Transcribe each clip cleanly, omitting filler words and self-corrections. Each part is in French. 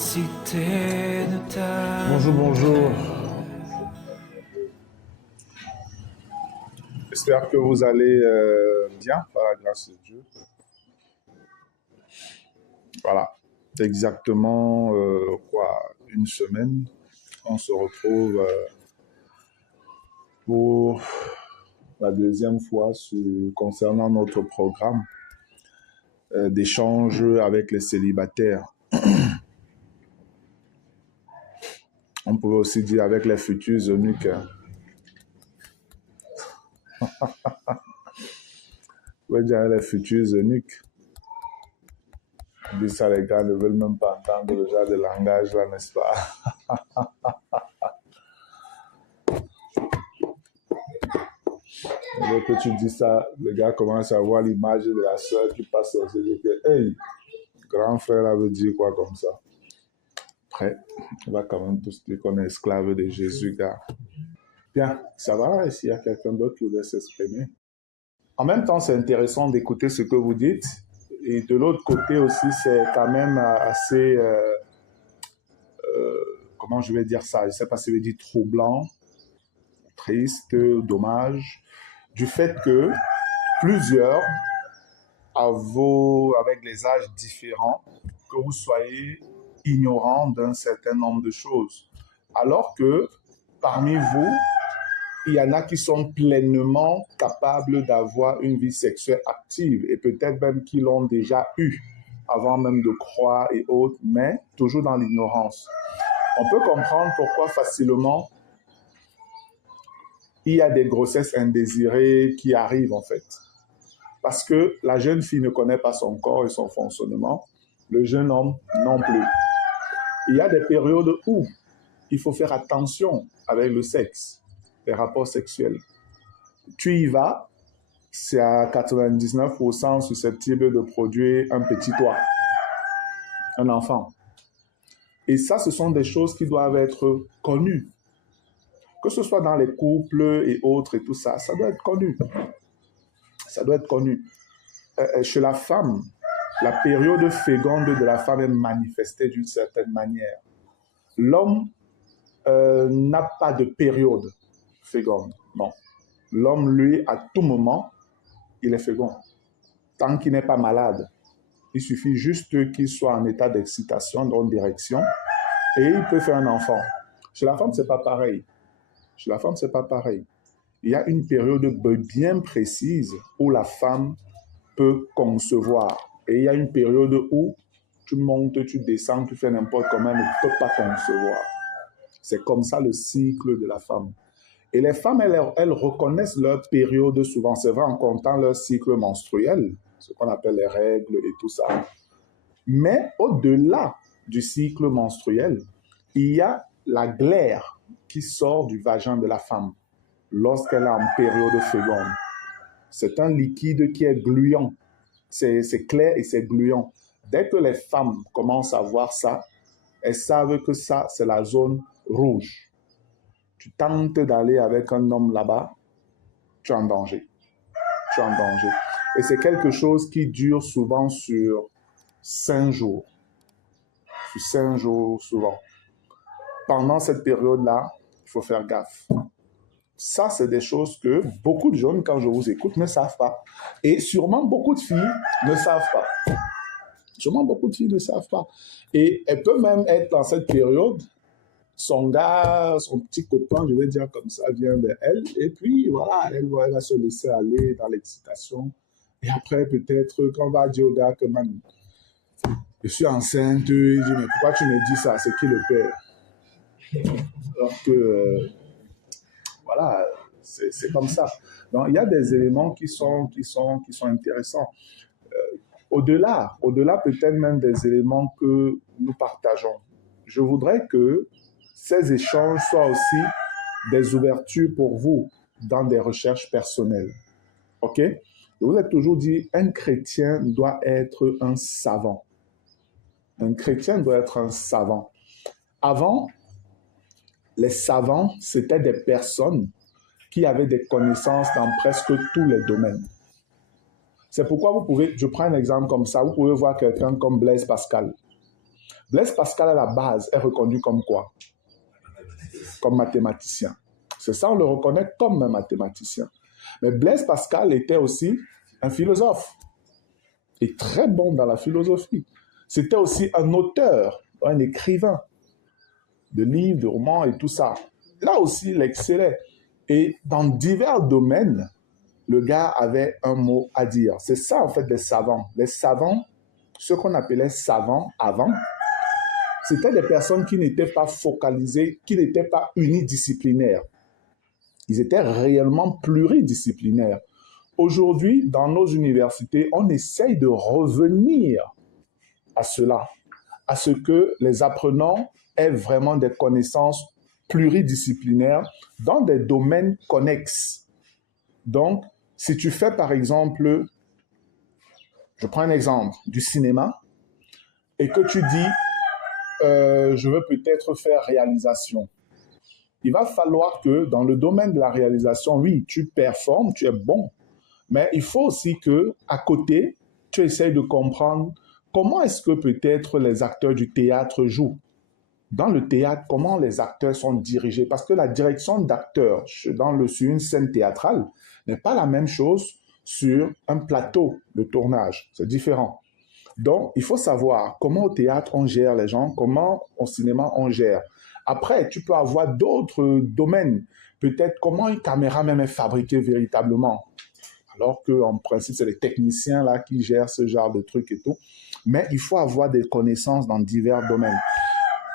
l'immensité de ta... Bonjour, bonjour. J'espère que vous allez bien, par la grâce de Dieu. Voilà, c'est exactement une semaine. On se retrouve pour la deuxième fois concernant notre programme d'échange avec les célibataires. On pourrait aussi dire avec les futurs eunuques. On pourrait dire les futurs eunuques. On dit ça, les gars ne veulent même pas entendre le genre de langage là, n'est-ce pas? Et dès que tu dis ça, le gars commence à voir l'image de la sœur qui passe au CD. Hey, grand frère, là veut dire quoi comme ça? Après, on va quand même tous dire qu'on est esclave de Jésus, gars. Bien, ça va, s'il y a quelqu'un d'autre qui voudrait s'exprimer. En même temps, c'est intéressant d'écouter ce que vous dites. Et de l'autre côté aussi, c'est quand même assez, comment je vais dire ça? Je ne sais pas si je vais dire troublant, triste, dommage, du fait que plusieurs, avec des âges différents, que vous soyez ignorants d'un certain nombre de choses. Alors que parmi vous, il y en a qui sont pleinement capables d'avoir une vie sexuelle active et peut-être même qui l'ont déjà eu avant même de croire et autres, mais toujours dans l'ignorance. On peut comprendre pourquoi facilement il y a des grossesses indésirées qui arrivent en fait. Parce que la jeune fille ne connaît pas son corps et son fonctionnement, le jeune homme non plus. Il y a des périodes où il faut faire attention avec le sexe, les rapports sexuels. Tu y vas, c'est à 99% susceptible de produire un petit toi, un enfant. Et ça, ce sont des choses qui doivent être connues. Que ce soit dans les couples et autres et tout ça, ça doit être connu. Ça doit être connu. Chez la femme, la période féconde de la femme est manifestée d'une certaine manière. L'homme n'a pas de période féconde, non. L'homme, lui, à tout moment, il est fécond. Tant qu'il n'est pas malade, il suffit juste qu'il soit en état d'excitation, dans une direction, et il peut faire un enfant. Chez la femme, c'est pas pareil. Chez la femme, c'est pas pareil. Il y a une période bien précise où la femme peut concevoir. Et il y a une période où tu montes, tu descends, tu fais n'importe comment, elle ne peut pas concevoir. C'est comme ça le cycle de la femme. Et les femmes, elles reconnaissent leur période souvent. C'est vrai en comptant leur cycle menstruel, ce qu'on appelle les règles et tout ça. Mais au-delà du cycle menstruel, il y a la glaire qui sort du vagin de la femme lorsqu'elle est en période féconde. C'est un liquide qui est gluant. C'est clair et c'est gluant. Dès que les femmes commencent à voir ça, elles savent que ça, c'est la zone rouge. Tu tentes d'aller avec un homme là-bas, tu es en danger. Tu es en danger. Et c'est quelque chose qui dure souvent sur 5 jours. Sur 5 jours souvent. Pendant cette période-là, il faut faire gaffe. Ça, c'est des choses que beaucoup de jeunes, quand je vous écoute, ne savent pas. Et sûrement beaucoup de filles ne savent pas. Sûrement beaucoup de filles ne savent pas. Et elles peuvent même être dans cette période, son gars, son petit copain, je vais dire comme ça, vient vers elle. Et puis, voilà, elle va se laisser aller dans l'excitation. Et après, peut-être, quand on va dire au gars que, man, je suis enceinte, il dit, mais pourquoi tu me dis ça? C'est qui le père? Alors que, voilà, c'est comme ça. Donc, il y a des éléments qui sont intéressants. Au-delà peut-être même des éléments que nous partageons. Je voudrais que ces échanges soient aussi des ouvertures pour vous dans des recherches personnelles. OK? Je vous ai toujours dit, un chrétien doit être un savant. Un chrétien doit être un savant. Avant, les savants, c'était des personnes qui avaient des connaissances dans presque tous les domaines. C'est pourquoi je prends un exemple comme ça, vous pouvez voir quelqu'un comme Blaise Pascal. Blaise Pascal, à la base, est reconnu comme quoi? Comme mathématicien. C'est ça, on le reconnaît comme un mathématicien. Mais Blaise Pascal était aussi un philosophe et très bon dans la philosophie. C'était aussi un auteur, un écrivain de livres, de romans et tout ça. Là aussi, il excellait. Et dans divers domaines, le gars avait un mot à dire. C'est ça, en fait, les savants. Les savants, ce qu'on appelait savants avant, c'était des personnes qui n'étaient pas focalisées, qui n'étaient pas unidisciplinaires. Ils étaient réellement pluridisciplinaires. Aujourd'hui, dans nos universités, on essaye de revenir à cela, à ce que les apprenants aient vraiment des connaissances pluridisciplinaires dans des domaines connexes. Donc, si tu fais par exemple, je prends un exemple du cinéma, et que tu dis, je veux peut-être faire réalisation. Il va falloir que dans le domaine de la réalisation, oui, tu performes, tu es bon, mais il faut aussi que à côté, tu essayes de comprendre comment est-ce que peut-être les acteurs du théâtre jouent. Dans le théâtre, comment les acteurs sont dirigés. Parce que la direction d'acteurs sur une scène théâtrale n'est pas la même chose sur un plateau de tournage. C'est différent. Donc, il faut savoir comment au théâtre on gère les gens, comment au cinéma on gère. Après, tu peux avoir d'autres domaines. Peut-être comment une caméra même est fabriquée véritablement. Alors qu'en principe, c'est les techniciens là qui gèrent ce genre de trucs et tout. Mais il faut avoir des connaissances dans divers domaines.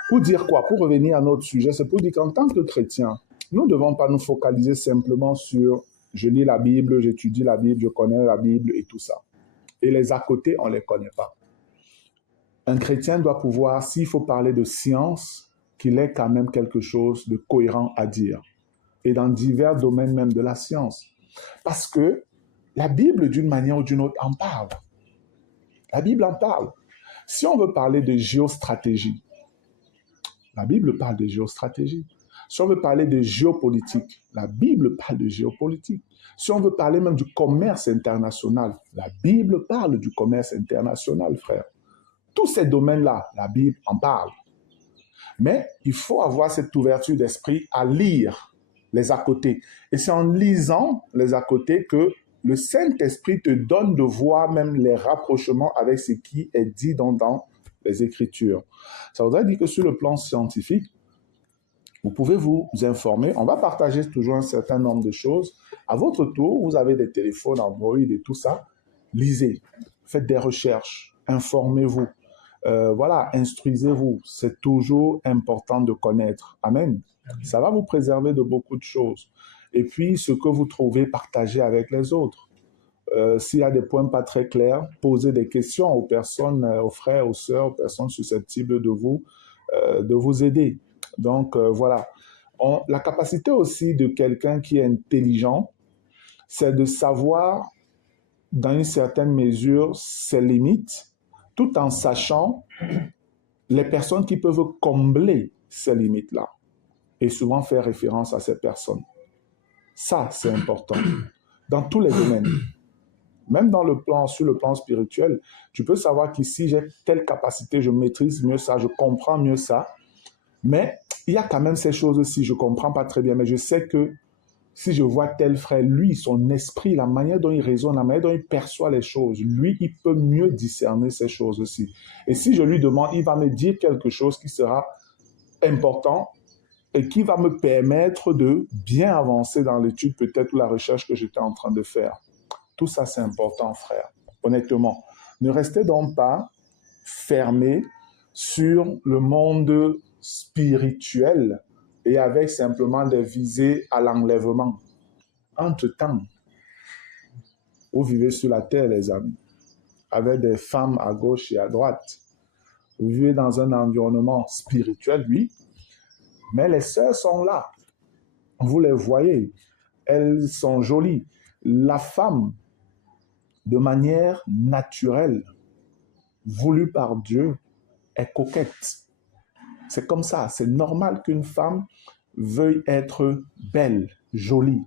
Pour dire quoi? Pour revenir à notre sujet, c'est pour dire qu'en tant que chrétien, nous ne devons pas nous focaliser simplement sur je lis la Bible, j'étudie la Bible, je connais la Bible et tout ça. Et les à côté, on ne les connaît pas. Un chrétien doit pouvoir, s'il faut parler de science, qu'il ait quand même quelque chose de cohérent à dire. Et dans divers domaines même de la science. Parce que la Bible, d'une manière ou d'une autre, en parle. La Bible en parle. Si on veut parler de géostratégie, la Bible parle de géostratégie. Si on veut parler de géopolitique, la Bible parle de géopolitique. Si on veut parler même du commerce international, la Bible parle du commerce international, frère. Tous ces domaines-là, la Bible en parle. Mais il faut avoir cette ouverture d'esprit à lire les à côté. Et c'est en lisant les à côté que le Saint-Esprit te donne de voir même les rapprochements avec ce qui est dit dans les Écritures. Ça voudrait dire que sur le plan scientifique, vous pouvez vous informer. On va partager toujours un certain nombre de choses. À votre tour, vous avez des téléphones Android et tout ça. Lisez, faites des recherches, informez-vous. Voilà, instruisez-vous. C'est toujours important de connaître. Amen. Ça va vous préserver de beaucoup de choses. Et puis, ce que vous trouvez, partagez avec les autres. S'il y a des points pas très clairs, posez des questions aux personnes, aux frères, aux sœurs, aux personnes susceptibles de vous aider. Donc, voilà. La capacité aussi de quelqu'un qui est intelligent, c'est de savoir, dans une certaine mesure, ses limites, tout en sachant les personnes qui peuvent combler ces limites-là. Et souvent faire référence à ces personnes. Ça, c'est important. Dans tous les domaines. Même sur le plan spirituel, tu peux savoir qu'ici, j'ai telle capacité, je maîtrise mieux ça, je comprends mieux ça. Mais il y a quand même ces choses aussi, je ne comprends pas très bien, mais je sais que si je vois tel frère, lui, son esprit, la manière dont il raisonne, la manière dont il perçoit les choses, lui, il peut mieux discerner ces choses aussi. Et si je lui demande, il va me dire quelque chose qui sera important et qui va me permettre de bien avancer dans l'étude, peut-être, ou la recherche que j'étais en train de faire. Tout ça, c'est important, frère, honnêtement. Ne restez donc pas fermés sur le monde spirituel et avec simplement des visées à l'enlèvement. Entre-temps, vous vivez sur la terre, les amis, avec des femmes à gauche et à droite. Vous vivez dans un environnement spirituel, oui, mais les sœurs sont là. Vous les voyez, elles sont jolies. La femme, de manière naturelle, voulue par Dieu, est coquette. C'est comme ça, c'est normal qu'une femme veuille être belle, jolie,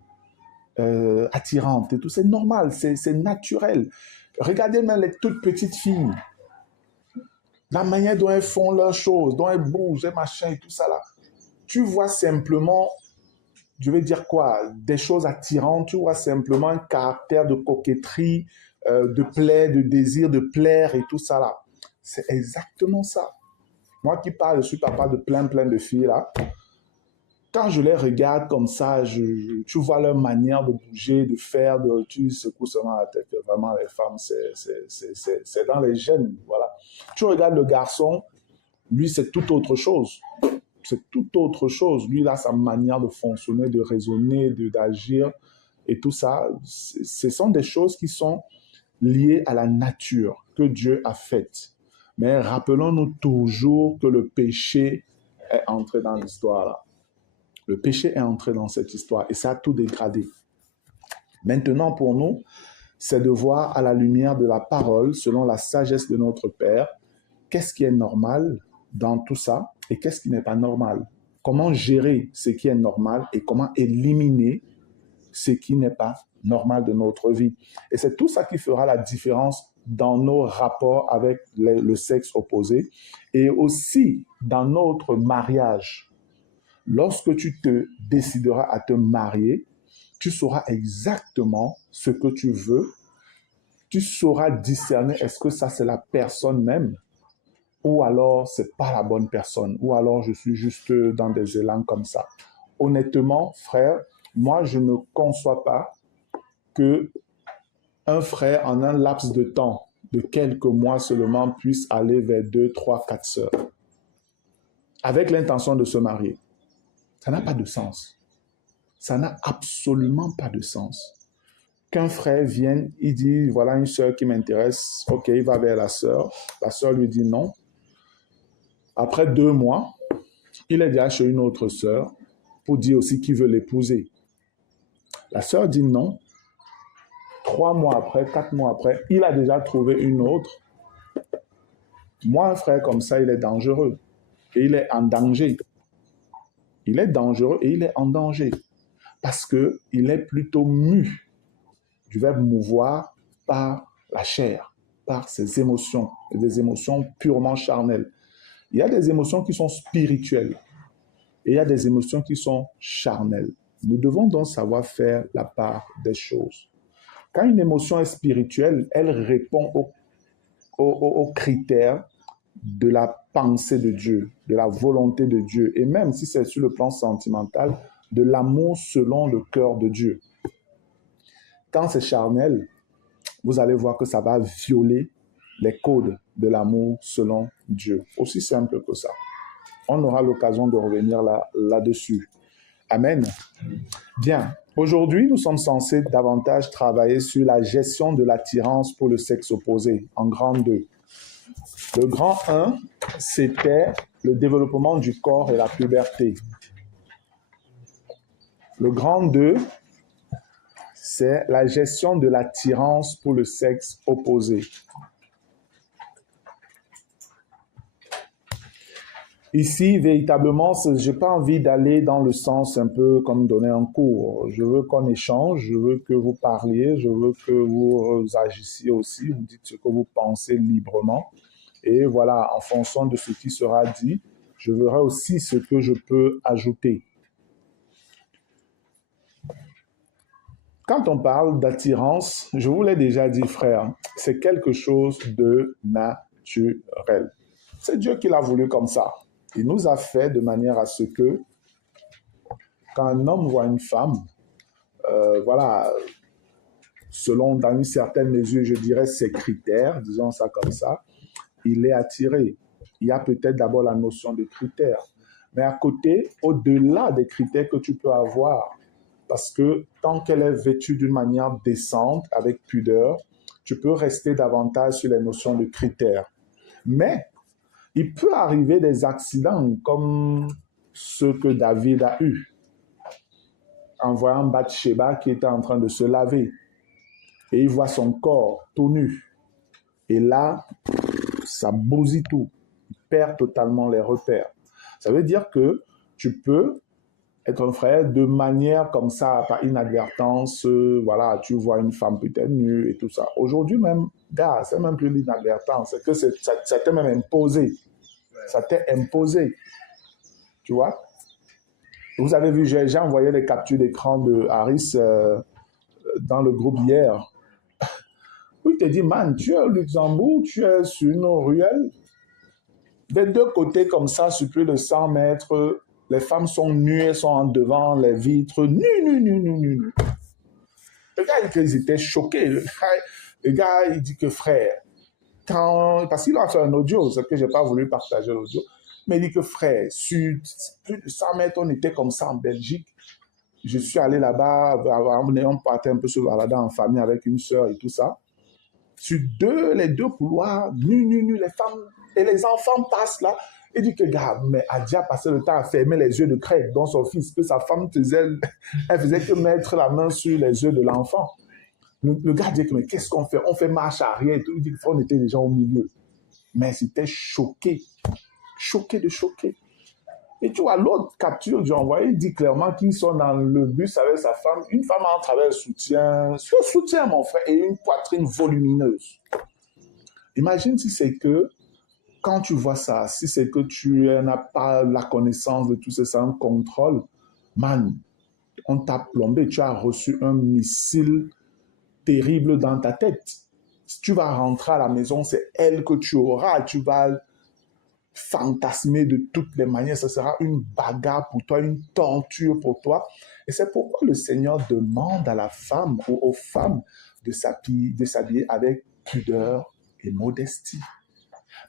attirante et tout. C'est normal, c'est naturel. Regardez même les toutes petites filles. La manière dont elles font leurs choses, dont elles bougent, et machin et tout ça là. Tu vois simplement, je vais dire quoi, des choses attirantes, tu vois simplement un caractère de coquetterie, de plaire, de désir de plaire et tout ça là. C'est exactement ça. Moi qui parle, je suis papa de plein de filles là. Quand je les regarde comme ça, tu vois leur manière de bouger, de faire, tu secoues seulement la tête. Vraiment, les femmes, c'est dans les gènes. Voilà. Tu regardes le garçon, lui, c'est tout autre chose. C'est tout autre chose. Lui, il a sa manière de fonctionner, de raisonner, d'agir et tout ça. Ce sont des choses qui sont liées à la nature que Dieu a faite. Mais rappelons-nous toujours que le péché est entré dans l'histoire là. Le péché est entré dans cette histoire et ça a tout dégradé. Maintenant, pour nous, c'est de voir à la lumière de la parole, selon la sagesse de notre Père, qu'est-ce qui est normal dans tout ça et qu'est-ce qui n'est pas normal. Comment gérer ce qui est normal et comment éliminer ce qui n'est pas normal de notre vie. Et c'est tout ça qui fera la différence dans nos rapports avec le sexe opposé et aussi dans notre mariage. Lorsque tu te décideras à te marier, tu sauras exactement ce que tu veux. Tu sauras discerner est-ce que ça c'est la personne même ou alors c'est pas la bonne personne ou alors je suis juste dans des élans comme ça. Honnêtement, frère, moi je ne conçois pas que un frère en un laps de temps de quelques mois seulement puisse aller vers 2, 3, 4 sœurs avec l'intention de se marier. Ça n'a pas de sens. Ça n'a absolument pas de sens. Qu'un frère vienne, il dit, voilà une sœur qui m'intéresse, ok, il va vers la sœur lui dit non. Après 2 mois, il est déjà chez une autre sœur pour dire aussi qu'il veut l'épouser. La sœur dit non. 3 mois après, 4 mois après, il a déjà trouvé une autre. Moi, un frère comme ça, il est dangereux. Et il est en danger. Il est dangereux et il est en danger. Parce qu'il est plutôt mu du verbe mouvoir par la chair, par ses émotions, et des émotions purement charnelles. Il y a des émotions qui sont spirituelles et il y a des émotions qui sont charnelles. Nous devons donc savoir faire la part des choses. Quand une émotion est spirituelle, elle répond aux critères de la pensée de Dieu, de la volonté de Dieu, et même si c'est sur le plan sentimental, de l'amour selon le cœur de Dieu. Quand c'est charnel, vous allez voir que ça va violer les codes de l'amour selon Dieu. Aussi simple que ça. On aura l'occasion de revenir là-dessus. Amen. Bien. Aujourd'hui, nous sommes censés davantage travailler sur la gestion de l'attirance pour le sexe opposé, en grand 2. Le grand 1, c'était le développement du corps et la puberté. Le grand 2, c'est la gestion de l'attirance pour le sexe opposé. Ici, véritablement, je n'ai pas envie d'aller dans le sens un peu comme donner un cours. Je veux qu'on échange, je veux que vous parliez, je veux que vous agissiez aussi, vous dites ce que vous pensez librement. Et voilà, en fonction de ce qui sera dit, je verrai aussi ce que je peux ajouter. Quand on parle d'attirance, je vous l'ai déjà dit, frère, c'est quelque chose de naturel. C'est Dieu qui l'a voulu comme ça. Il nous a fait de manière à ce que, quand un homme voit une femme, voilà, selon, dans une certaine mesure, je dirais ses critères, disons ça comme ça, il est attiré. Il y a peut-être d'abord la notion de critères. Mais à côté, au-delà des critères que tu peux avoir, parce que tant qu'elle est vêtue d'une manière décente, avec pudeur, tu peux rester davantage sur les notions de critères. Mais il peut arriver des accidents comme ceux que David a eus en voyant Bathsheba qui était en train de se laver. Et il voit son corps tout nu. Et là, ça bousille tout. Il perd totalement les repères. Ça veut dire que tu peux être un frère de manière comme ça, par inadvertance, voilà, tu vois une femme peut-être nue et tout ça. Aujourd'hui même, Gars, c'est même plus l'inadvertance, c'est que ça t'est même imposé. Ça t'est imposé. Tu vois? Vous avez vu, j'ai envoyé les captures d'écran de Harris dans le groupe hier. Il te dit, man, tu es au Luxembourg, tu es sur une ruelle. Des deux côtés comme ça, sur plus de 100 mètres, les femmes sont nues, elles sont en devant les vitres, nues. Le gars, ils étaient choqués. Le gars, il dit que frère, parce qu'il a fait un audio, c'est que je n'ai pas voulu partager l'audio, mais il dit que frère, sur plus de 100 mètres, on était comme ça en Belgique. Je suis allé là-bas, on partait un peu se balader en famille avec une sœur et tout ça. Sur les deux couloirs, nus, les femmes et les enfants passent là. Il dit que, gars, mais Adia passait le temps à fermer les yeux de Craig, dont son fils, que sa femme faisait, elle faisait que mettre la main sur les yeux de l'enfant. Le gars dit que, mais qu'est-ce qu'on fait? On fait marche arrière et tout. Il dit qu'on était déjà au milieu. Mais c'était choqué de choquer. Et tu vois, l'autre capture que j'ai envoyée, il dit clairement qu'ils sont dans le bus avec sa femme. Une femme entre avec soutien, mon frère, et une poitrine volumineuse. Imagine si c'est que, quand tu vois ça, si c'est que tu n'as pas la connaissance de tout ça, sans contrôle, man, on t'a plombé, tu as reçu un missile terrible dans ta tête. Si tu vas rentrer à la maison, c'est elle que tu auras, tu vas fantasmer de toutes les manières, ce sera une bagarre pour toi, une torture pour toi. Et c'est pourquoi le Seigneur demande à la femme ou aux femmes de s'habiller avec pudeur et modestie.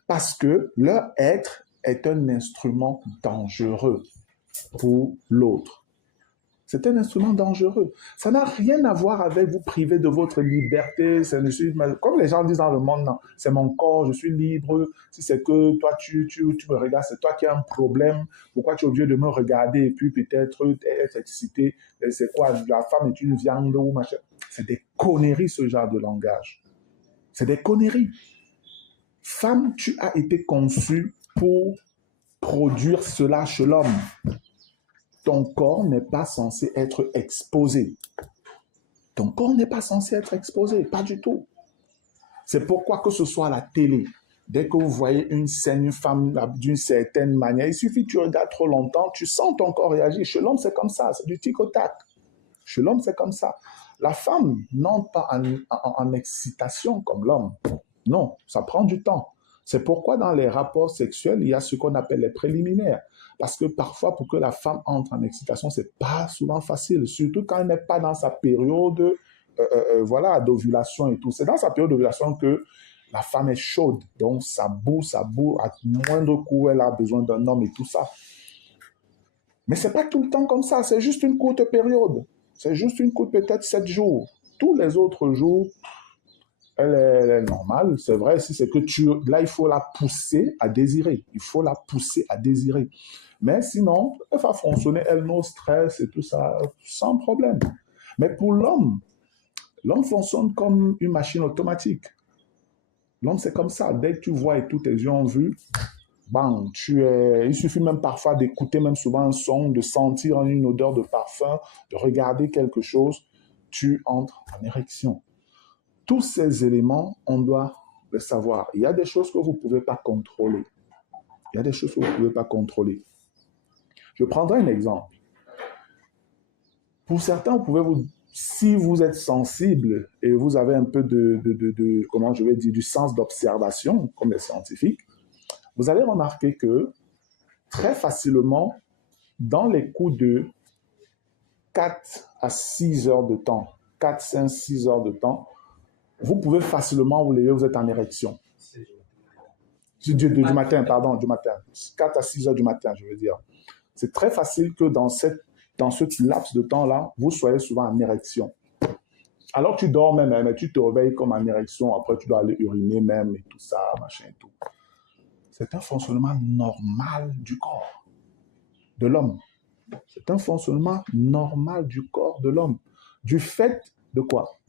Parce que leur être est un instrument dangereux pour l'autre. C'est un instrument dangereux. Ça n'a rien à voir avec vous priver de votre liberté. Comme les gens disent dans le monde, non, c'est mon corps, je suis libre. Si c'est que toi, tu me regardes, c'est toi qui as un problème. Pourquoi tu es obligé de me regarder et puis peut-être être excité? C'est quoi? La femme est une viande ou machin? C'est des conneries, ce genre de langage. C'est des conneries. Femme, tu as été conçue pour produire cela chez l'homme. Ton corps n'est pas censé être exposé. Ton corps n'est pas censé être exposé, pas du tout. C'est pourquoi que ce soit à la télé, dès que vous voyez une scène, une femme d'une certaine manière, il suffit que tu regardes trop longtemps, tu sens ton corps réagir. Chez l'homme, c'est comme ça, c'est du tic au tac. Chez l'homme, c'est comme ça. La femme n'entre pas en excitation comme l'homme. Non, ça prend du temps. C'est pourquoi dans les rapports sexuels, il y a ce qu'on appelle les préliminaires. Parce que parfois, pour que la femme entre en excitation, c'est pas souvent facile, surtout quand elle n'est pas dans sa période voilà, d'ovulation et tout. C'est dans sa période d'ovulation que la femme est chaude. Donc, ça boue, à moindre coup, elle a besoin d'un homme et tout ça. Mais c'est pas tout le temps comme ça, c'est juste une courte période. C'est juste une courte, peut-être 7 jours. Tous les autres jours, elle est normale. C'est vrai, si c'est que là, il faut la pousser à désirer. Il faut la pousser à désirer. Mais sinon, elle va fonctionner, elle no stress et tout ça, sans problème. Mais pour l'homme fonctionne comme une machine automatique. L'homme, c'est comme ça. Dès que tu vois et tous tes yeux ont vu, bang, il suffit même parfois d'écouter même souvent un son, de sentir une odeur de parfum, de regarder quelque chose, tu entres en érection. Tous ces éléments, on doit les savoir. Il y a des choses que vous ne pouvez pas contrôler. Je prendrai un exemple. Pour certains, si vous êtes sensible et vous avez un peu comment je vais dire, du sens d'observation, comme les scientifiques, vous allez remarquer que très facilement, dans les coups de 4 à 6 heures de temps, 4, 5, 6 heures de temps, vous pouvez facilement vous lever, vous êtes en érection. Du matin. 4 à 6 heures du matin, je veux dire. C'est très facile que dans ce laps de temps-là, vous soyez souvent en érection. Alors tu dors même, mais tu te réveilles comme en érection, après tu dois aller uriner même et tout ça, machin et tout. C'est un fonctionnement normal du corps de l'homme. C'est un fonctionnement normal du corps de l'homme. Du fait de quoi?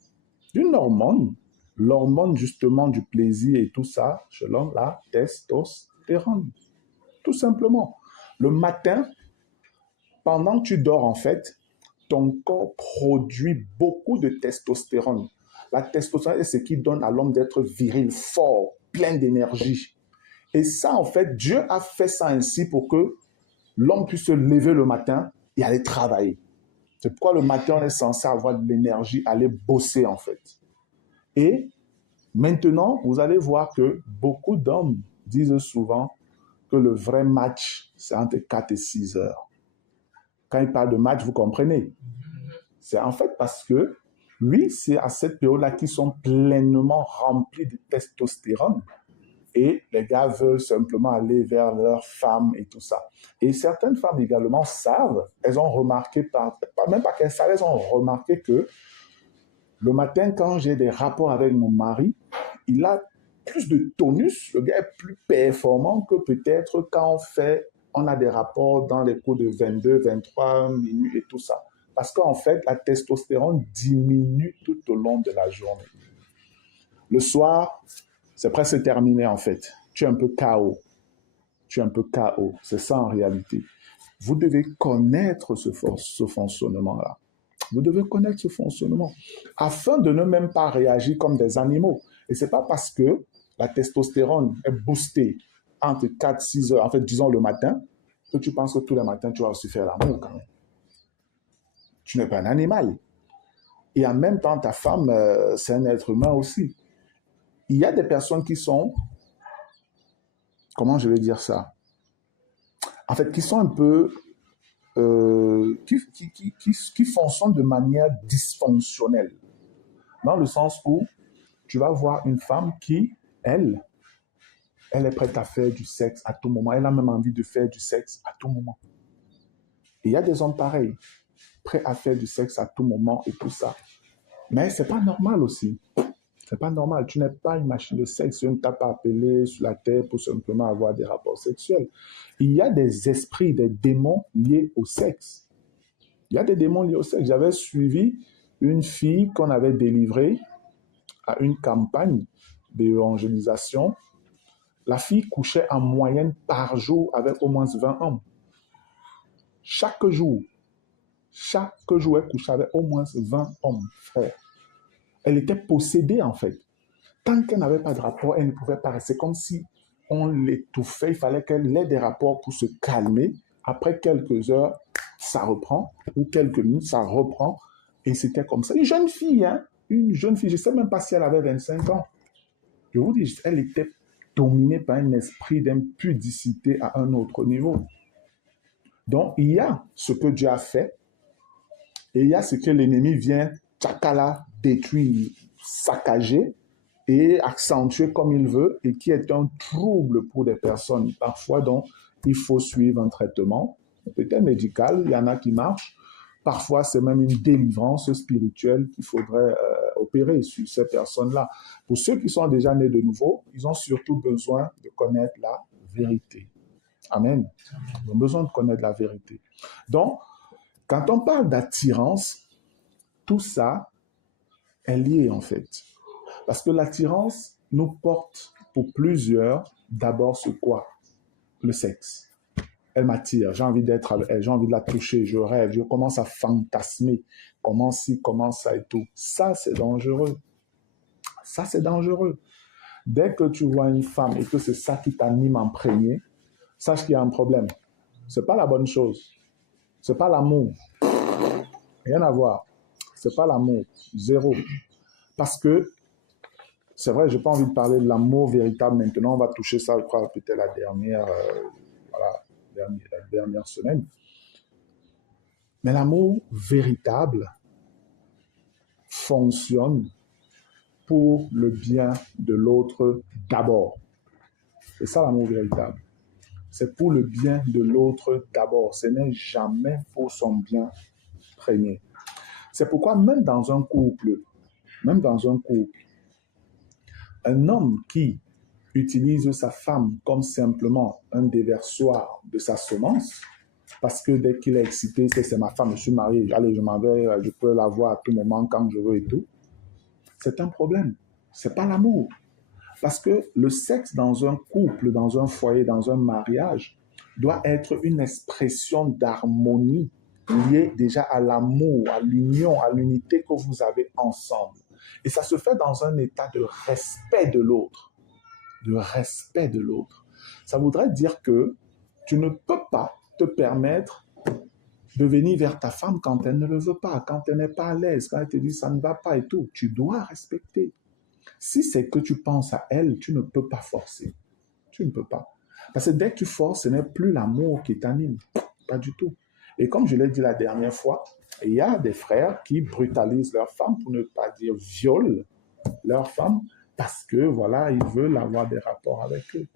D'une hormone, l'hormone justement du plaisir et tout ça, chez l'homme, la testostérone. Tout simplement. Le matin, pendant que tu dors en fait, ton corps produit beaucoup de testostérone. La testostérone est ce qui donne à l'homme d'être viril, fort, plein d'énergie. Et ça, en fait, Dieu a fait ça ainsi pour que l'homme puisse se lever le matin et aller travailler. C'est pourquoi le matin, on est censé avoir de l'énergie, aller bosser, en fait. Et maintenant, vous allez voir que beaucoup d'hommes disent souvent que le vrai match, c'est entre 4 et 6 heures. Quand ils parlent de match, vous comprenez. C'est en fait parce que, oui, c'est à cette période-là qu'ils sont pleinement remplis de testostérone. Et les gars veulent simplement aller vers leur femme et tout ça. Et certaines femmes également savent, elles ont remarqué, même pas qu'elles savent, elles ont remarqué que le matin, quand j'ai des rapports avec mon mari, il a plus de tonus, le gars est plus performant que peut-être quand on a des rapports dans les coups de 22, 23 minutes et tout ça. Parce qu'en fait, la testostérone diminue tout au long de la journée. Le soir, c'est presque terminé en fait. Tu es un peu KO. C'est ça en réalité. Vous devez connaître ce fonctionnement-là. Vous devez connaître ce fonctionnement afin de ne même pas réagir comme des animaux. Et ce n'est pas parce que la testostérone est boostée entre 4 et 6 heures, en fait, disons le matin, que tu penses que tous les matins, tu vas aussi faire l'amour quand même. Tu n'es pas un animal. Et en même temps, ta femme, c'est un être humain aussi. Il y a des personnes qui sont, comment je vais dire ça? En fait, qui sont un peu, qui fonctionnent de manière dysfonctionnelle. Dans le sens où tu vas voir une femme qui, elle est prête à faire du sexe à tout moment. Elle a même envie de faire du sexe à tout moment. Et il y a des hommes pareils, prêts à faire du sexe à tout moment et tout ça. Mais c'est pas normal aussi. C'est pas normal. Tu n'es pas une machine de sexe. On ne t'a pas appelé sur la terre pour simplement avoir des rapports sexuels. Il y a des esprits, des démons liés au sexe. Il y a des démons liés au sexe. J'avais suivi une fille qu'on avait délivrée à une campagne d'évangélisation. La fille couchait en moyenne par jour avec au moins 20 hommes. Chaque jour, elle couchait avec au moins 20 hommes, frère. Elle était possédée, en fait. Tant qu'elle n'avait pas de rapport, elle ne pouvait pas rester. Comme si on l'étouffait. Il fallait qu'elle ait des rapports pour se calmer. Après quelques heures, ça reprend. Ou quelques minutes, ça reprend. Et c'était comme ça. Une jeune fille, hein. Une jeune fille. Je ne sais même pas si elle avait 25 ans. Je vous dis, elle était dominée par un esprit d'impudicité à un autre niveau. Donc, il y a ce que Dieu a fait. Et il y a ce que l'ennemi vient, tchakala, détruire, saccager et accentuer comme il veut et qui est un trouble pour des personnes. Parfois, donc, il faut suivre un traitement, peut-être médical, il y en a qui marchent. Parfois, c'est même une délivrance spirituelle qu'il faudrait opérer sur ces personnes-là. Pour ceux qui sont déjà nés de nouveau, ils ont surtout besoin de connaître la vérité. Amen. Ils ont besoin de connaître la vérité. Donc, quand on parle d'attirance, tout ça est lié en fait. Parce que l'attirance nous porte pour plusieurs d'abord sur quoi? Le sexe. Elle m'attire, j'ai envie d'être avec elle, j'ai envie de la toucher, je rêve, je commence à fantasmer, comment ci, comment ça et tout. Ça, c'est dangereux. Ça, c'est dangereux. Dès que tu vois une femme et que c'est ça qui t'anime en premier, sache qu'il y a un problème. Ce n'est pas la bonne chose. Ce n'est pas l'amour. Rien à voir. Ce n'est pas l'amour. Zéro. Parce que, c'est vrai, je n'ai pas envie de parler de l'amour véritable maintenant. On va toucher ça, je crois, peut-être la dernière semaine. Mais l'amour véritable fonctionne pour le bien de l'autre d'abord. C'est ça l'amour véritable. C'est pour le bien de l'autre d'abord. Ce n'est jamais pour son bien premier. C'est pourquoi même dans un couple, un homme qui utilise sa femme comme simplement un déversoir de sa semence, parce que dès qu'il est excité, c'est ma femme, je suis marié, allez, je m'en vais, je peux la voir à tout moment quand je veux et tout, c'est un problème. C'est pas l'amour. Parce que le sexe dans un couple, dans un foyer, dans un mariage, doit être une expression d'harmonie liée déjà à l'amour, à l'union, à l'unité que vous avez ensemble. Et ça se fait dans un état de respect de l'autre. De respect de l'autre. Ça voudrait dire que tu ne peux pas te permettre de venir vers ta femme quand elle ne le veut pas, quand elle n'est pas à l'aise, quand elle te dit ça ne va pas et tout. Tu dois respecter. Si c'est que tu penses à elle, tu ne peux pas forcer. Tu ne peux pas. Parce que dès que tu forces, ce n'est plus l'amour qui t'anime. Pas du tout. Et comme je l'ai dit la dernière fois, il y a des frères qui brutalisent leur femme, pour ne pas dire violent leur femme, parce que, voilà, ils veulent avoir des rapports avec eux.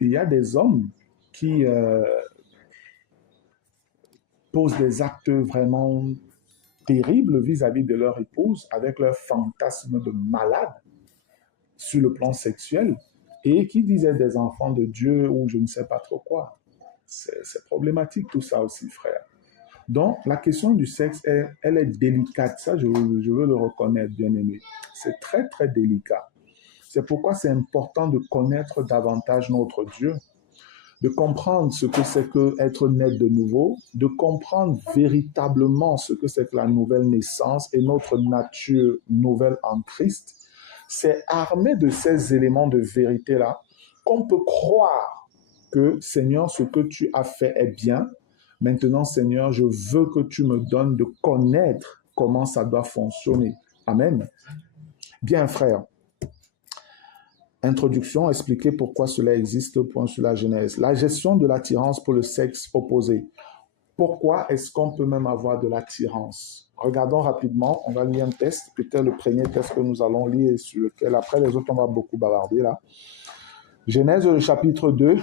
Il y a des hommes qui posent des actes vraiment terribles vis-à-vis de leur épouse, avec leur fantasme de malade sur le plan sexuel, et qui disaient des enfants de Dieu ou je ne sais pas trop quoi. C'est problématique tout ça aussi, frère. Donc, la question du sexe, elle est délicate. Ça, je veux le reconnaître, bien aimé. C'est très, très délicat. C'est pourquoi c'est important de connaître davantage notre Dieu, de comprendre ce que c'est qu'être né de nouveau, de comprendre véritablement ce que c'est que la nouvelle naissance et notre nature nouvelle en Christ. C'est armé de ces éléments de vérité-là qu'on peut croire que, Seigneur, ce que tu as fait est bien. Maintenant, Seigneur, je veux que tu me donnes de connaître comment ça doit fonctionner. Amen. Bien, frère. Introduction, expliquer pourquoi cela existe, point sur la Genèse. La gestion de l'attirance pour le sexe opposé. Pourquoi est-ce qu'on peut même avoir de l'attirance? Regardons rapidement, on va lire un test, peut-être le premier test que nous allons lire, sur lequel après les autres on va beaucoup bavarder là. Genèse, le chapitre 2.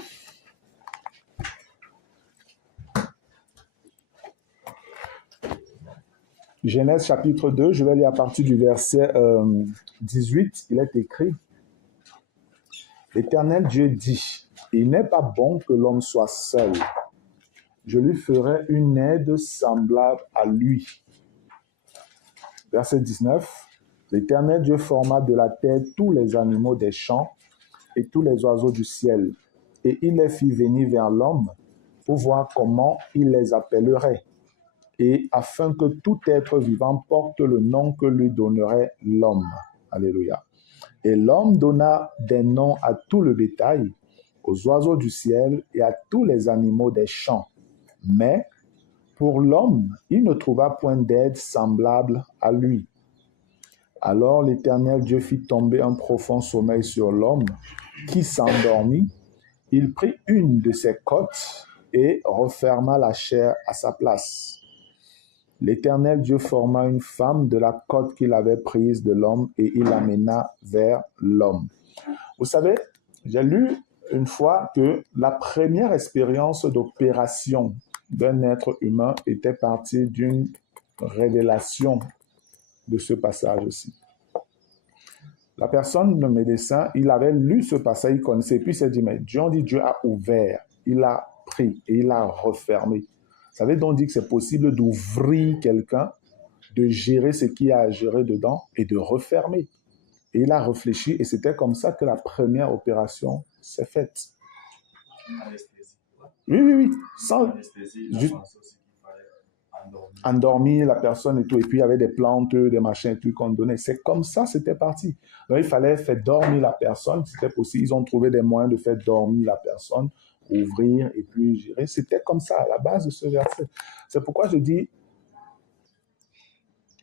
Genèse chapitre 2, je vais lire à partir du verset 18, il est écrit: L'Éternel Dieu dit, il n'est pas bon que l'homme soit seul. Je lui ferai une aide semblable à lui. Verset 19, l'Éternel Dieu forma de la terre tous les animaux des champs et tous les oiseaux du ciel, et il les fit venir vers l'homme pour voir comment il les appellerait, et afin que tout être vivant porte le nom que lui donnerait l'homme. Alléluia. Et l'homme donna des noms à tout le bétail, aux oiseaux du ciel et à tous les animaux des champs. Mais pour l'homme, il ne trouva point d'aide semblable à lui. Alors l'Éternel Dieu fit tomber un profond sommeil sur l'homme, qui s'endormit. Il prit une de ses côtes et referma la chair à sa place. L'Éternel Dieu forma une femme de la côte qu'il avait prise de l'homme et il l'amena vers l'homme. Vous savez, j'ai lu une fois que la première expérience d'opération d'un être humain était partie d'une révélation de ce passage-ci. La personne, le médecin, il avait lu ce passage, il connaissait, puis il s'est dit, mais Dieu a ouvert, il a pris et il a refermé. Ça veut donc dire que c'est possible d'ouvrir quelqu'un, de gérer ce qu'il y a à gérer dedans et de refermer. Et il a réfléchi et c'était comme ça que la première opération s'est faite. Anesthésie. Oui. Sans Anesthésie, juste endormir la personne et tout. Et puis il y avait des plantes, des machins et tout qu'on donnait. C'est comme ça, c'était parti. Donc il fallait faire dormir la personne. C'était possible. Ils ont trouvé des moyens de faire dormir la personne, ouvrir et puis gérer. C'était comme ça, à la base de ce verset. C'est pourquoi je dis,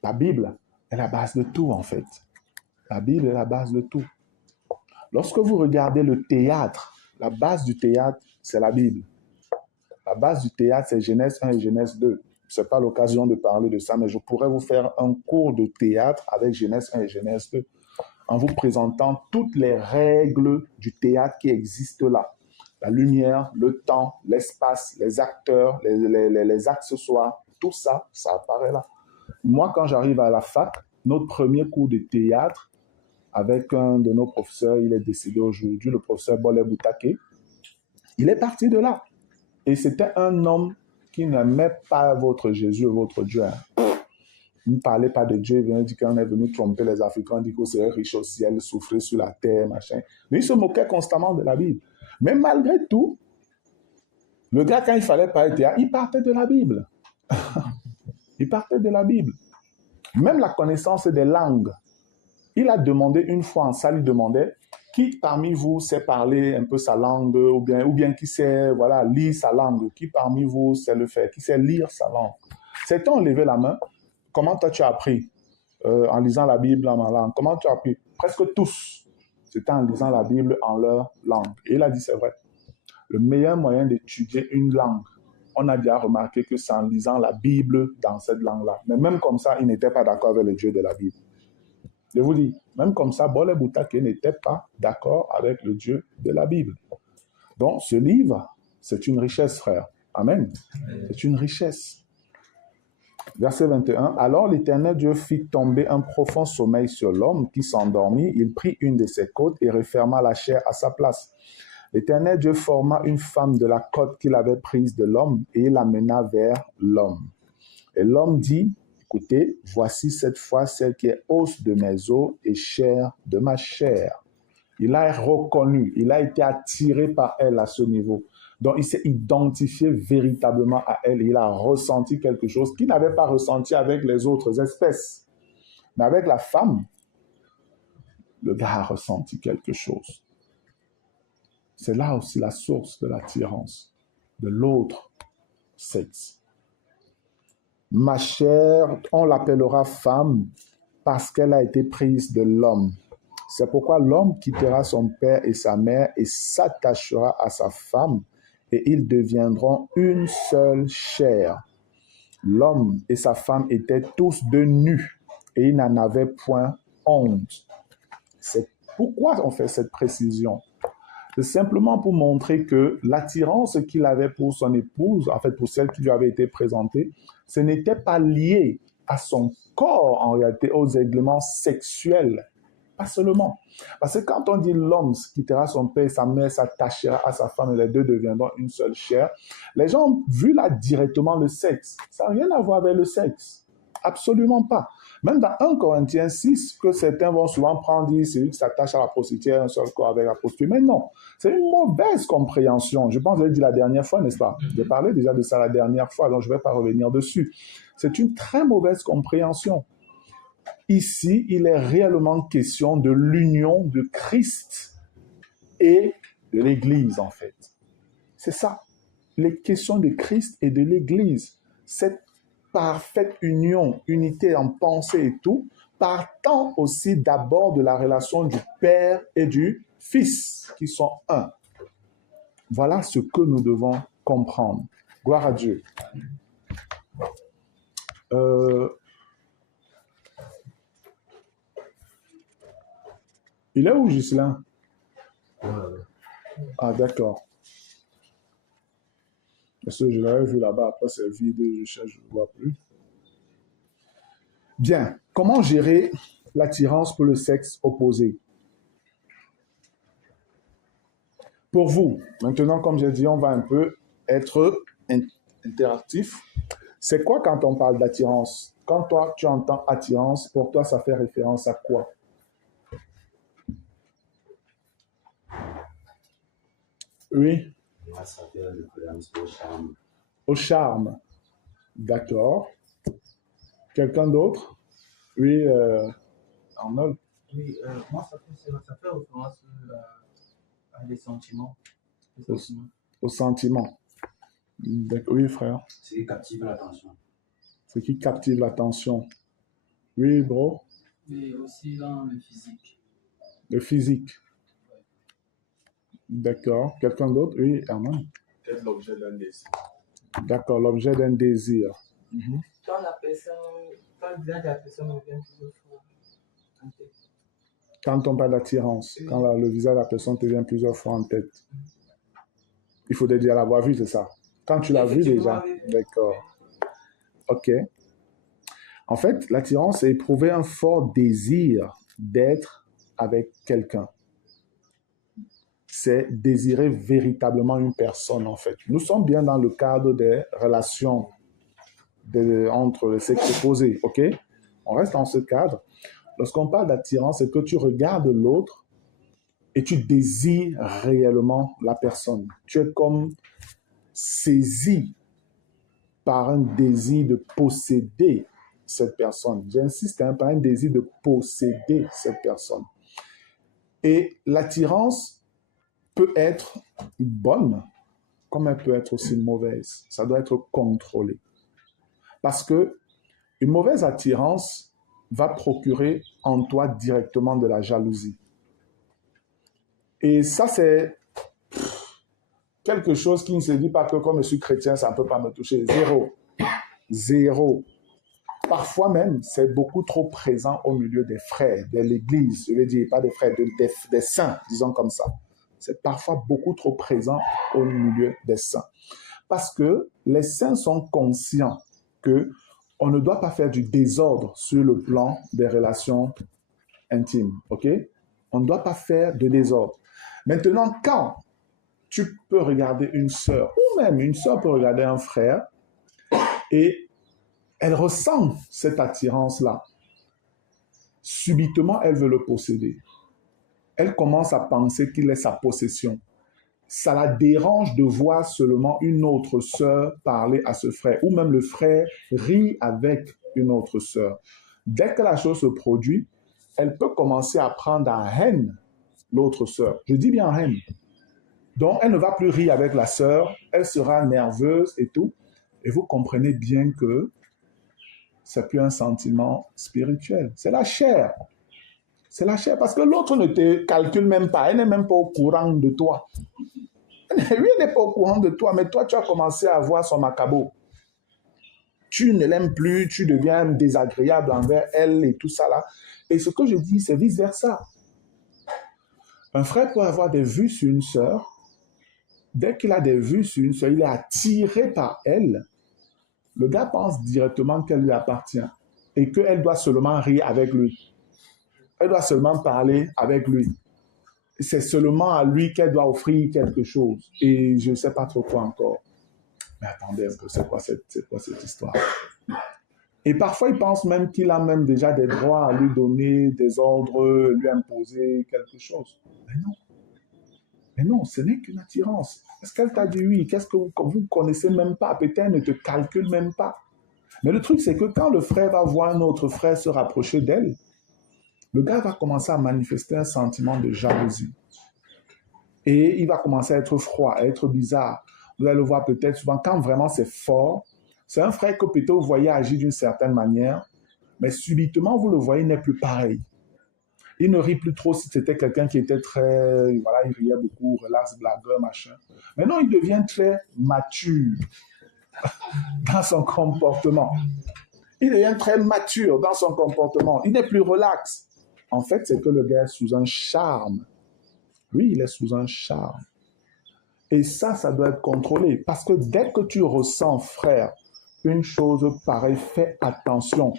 la Bible est la base de tout, en fait. La Bible est la base de tout. Lorsque vous regardez le théâtre, la base du théâtre, c'est la Bible. La base du théâtre, c'est Genèse 1 et Genèse 2. Ce n'est pas l'occasion de parler de ça, mais je pourrais vous faire un cours de théâtre avec Genèse 1 et Genèse 2, en vous présentant toutes les règles du théâtre qui existent là. La lumière, le temps, l'espace, les acteurs, les accessoires, tout ça, ça apparaît là. Moi, quand j'arrive à la fac, notre premier cours de théâtre, avec un de nos professeurs, il est décédé aujourd'hui, le professeur Bolé Boutake, il est parti de là. Et c'était un homme qui n'aimait pas votre Jésus et votre Dieu. Il ne parlait pas de Dieu, il venait dire qu'on est venu tromper les Africains, il dit qu'on serait riche au ciel, souffrir sur la terre, machin. Mais il se moquait constamment de la Bible. Mais malgré tout, le gars, quand il fallait parler de théâtre, il partait de la Bible. Il partait de la Bible. Même la connaissance des langues. Il a demandé une fois en salle, il demandait qui parmi vous sait parler un peu sa langue ou bien qui sait lire sa langue, qui parmi vous sait le faire, qui sait lire sa langue. Certains ont levé la main. Comment toi tu as appris en lisant la Bible en ma langue? Comment tu as appris? Presque tous. C'était en lisant la Bible en leur langue. Et il a dit c'est vrai. Le meilleur moyen d'étudier une langue, on a déjà remarqué que c'est en lisant la Bible dans cette langue-là. Mais même comme ça, il n'était pas d'accord avec le Dieu de la Bible. Je vous dis, même comme ça, Bole Boutake n'était pas d'accord avec le Dieu de la Bible. Donc, ce livre, c'est une richesse, frère. Amen. C'est une richesse. Verset 21. Alors l'Éternel Dieu fit tomber un profond sommeil sur l'homme qui s'endormit. Il prit une de ses côtes et referma la chair à sa place. L'Éternel Dieu forma une femme de la côte qu'il avait prise de l'homme et il l'amena vers l'homme. Et l'homme dit, écoutez, voici cette fois celle qui est os de mes os et chair de ma chair. Il a reconnu, il a été attiré par elle à ce niveau. Donc, il s'est identifié véritablement à elle. Il a ressenti quelque chose qu'il n'avait pas ressenti avec les autres espèces. Mais avec la femme, le gars a ressenti quelque chose. C'est là aussi la source de l'attirance de l'autre sexe. Ma chair, on l'appellera femme parce qu'elle a été prise de l'homme. C'est pourquoi l'homme quittera son père et sa mère et s'attachera à sa femme et ils deviendront une seule chair. L'homme et sa femme étaient tous deux nus et ils n'en avaient point honte. C'est pourquoi on fait cette précision. C'est simplement pour montrer que l'attirance qu'il avait pour son épouse, en fait pour celle qui lui avait été présentée, ce n'était pas lié à son corps en réalité, aux éléments sexuels. Pas seulement. Parce que quand on dit l'homme quittera son père et sa mère s'attachera à sa femme et les deux deviendront une seule chair, les gens ont vu là directement le sexe. Ça n'a rien à voir avec le sexe. Absolument pas. Même dans 1 Corinthiens 6, que certains vont souvent prendre, dire celui qui s'attache à la prostituée, un seul corps avec la prostituée. Mais non, c'est une mauvaise compréhension. Je pense que je l'ai dit la dernière fois, n'est-ce pas? J'ai parlé déjà de ça la dernière fois, donc je ne vais pas revenir dessus. C'est une très mauvaise compréhension. Ici, il est réellement question de l'union de Christ et de l'Église, en fait. C'est ça. Les questions de Christ et de l'Église. Cette parfaite union, unité en pensée et tout, partant aussi d'abord de la relation du Père et du Fils, qui sont un. Voilà ce que nous devons comprendre. Gloire à Dieu. Il est où, Ghislain? Ah, d'accord. Parce que je l'avais vu là-bas, après c'est vide, je cherche, je ne le vois plus. Bien, comment gérer l'attirance pour le sexe opposé? Pour vous, maintenant, comme j'ai dit, on va un peu être interactif. C'est quoi quand on parle d'attirance? Quand toi, tu entends attirance, pour toi, ça fait référence à quoi? Oui? Ça fait référence au charme. Au charme. D'accord. Quelqu'un d'autre? Oui, Arnold. Oui, moi, ça fait référence à des sentiments. Au sentiment. Oui, frère. Ce qui captive l'attention. Ce qui captive l'attention. Oui, bro. Et aussi dans le physique. Le physique. D'accord. Quelqu'un d'autre? Oui, Herman. Peut-être l'objet d'un désir. D'accord, l'objet d'un désir. Quand le visage de la personne revient plusieurs fois en tête. Quand on parle d'attirance, Oui. quand le visage de la personne te vient plusieurs fois en tête. Il faudrait déjà l'avoir vu, c'est ça? Quand tu l'as vu déjà? Oui. D'accord. OK. En fait, l'attirance, c'est éprouver un fort désir d'être avec quelqu'un. C'est désirer véritablement une personne, en fait. Nous sommes bien dans le cadre des relations entre les sexes opposés, OK? On reste dans ce cadre. Lorsqu'on parle d'attirance, c'est que tu regardes l'autre et tu désires réellement la personne. Tu es comme saisi par un désir de posséder cette personne. J'insiste, pas un désir de posséder cette personne. Et l'attirance peut être bonne, comme elle peut être aussi mauvaise. Ça doit être contrôlé. Parce que une mauvaise attirance va procurer en toi directement de la jalousie. Et ça, c'est quelque chose qui ne se dit pas que comme je suis chrétien, ça ne peut pas me toucher. Zéro. Zéro. Parfois même, c'est beaucoup trop présent au milieu des frères, de l'Église. Je veux dire, pas des frères, des saints, disons comme ça. C'est parfois beaucoup trop présent au milieu des saints. Parce que les saints sont conscients qu'on ne doit pas faire du désordre sur le plan des relations intimes. OK? On ne doit pas faire de désordre. Maintenant, quand tu peux regarder une sœur, ou même une sœur peut regarder un frère, et elle ressent cette attirance-là. Subitement, elle veut le posséder. Elle commence à penser qu'il est sa possession. Ça la dérange de voir seulement une autre sœur parler à ce frère, ou même le frère rit avec une autre sœur. Dès que la chose se produit, elle peut commencer à prendre en haine l'autre sœur. Je dis bien en haine. Donc, elle ne va plus rire avec la sœur, elle sera nerveuse et tout. Et vous comprenez bien que c'est plus un sentiment spirituel. C'est la chair. C'est la chair. Parce que l'autre ne te calcule même pas. Elle n'est même pas au courant de toi. Lui n'est pas au courant de toi, mais toi, tu as commencé à voir son macabo. Tu ne l'aimes plus, tu deviens désagréable envers elle et tout ça là. Et ce que je dis, c'est vice-versa. Un frère peut avoir des vues sur une sœur. Dès qu'il a des vues sur une sœur, il est attiré par elle. Le gars pense directement qu'elle lui appartient et qu'elle doit seulement rire avec lui. Elle doit seulement parler avec lui. C'est seulement à lui qu'elle doit offrir quelque chose. Et je ne sais pas trop quoi encore. Mais attendez un peu, c'est quoi cette histoire? Et parfois, il pense même qu'il a même déjà des droits à lui donner des ordres, lui imposer quelque chose. Mais non. Mais non, ce n'est qu'une attirance. Est-ce qu'elle t'a dit oui? Qu'est-ce que vous ne connaissez même pas? Peut-être elle ne te calcule même pas. Mais le truc, c'est que quand le frère va voir un autre frère se rapprocher d'elle, le gars va commencer à manifester un sentiment de jalousie. Et il va commencer à être froid, à être bizarre. Vous allez le voir peut-être souvent, quand vraiment c'est fort, c'est un frère que peut-être vous voyez agir d'une certaine manière, mais subitement, vous le voyez, il n'est plus pareil. Il ne rit plus trop si c'était quelqu'un qui était très... Voilà, il riait beaucoup, relax, blagueur, machin. Mais non, il devient très mature dans son comportement. Il devient très mature dans son comportement. Il n'est plus relax. En fait, c'est que le gars est sous un charme. Lui, il est sous un charme. Et ça doit être contrôlé. Parce que dès que tu ressens, frère, une chose pareille, fais attention.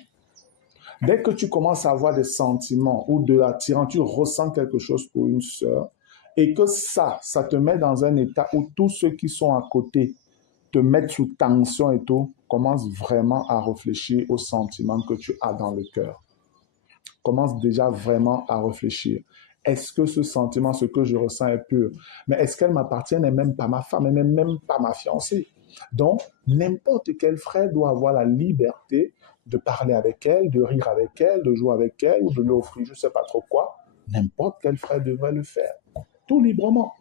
Dès que tu commences à avoir des sentiments ou de l'attirance, tu ressens quelque chose pour une sœur et que ça te met dans un état où tous ceux qui sont à côté te mettent sous tension et tout, commence vraiment à réfléchir aux sentiments que tu as dans le cœur. Commence déjà vraiment à réfléchir. Est-ce que ce sentiment, ce que je ressens est pur? Mais est-ce qu'elle m'appartient? Elle n'est même pas ma femme, elle n'est même pas ma fiancée. Donc, n'importe quel frère doit avoir la liberté de parler avec elle, de rire avec elle, de jouer avec elle, ou de lui offrir je ne sais pas trop quoi. N'importe quel frère devrait le faire, tout librement.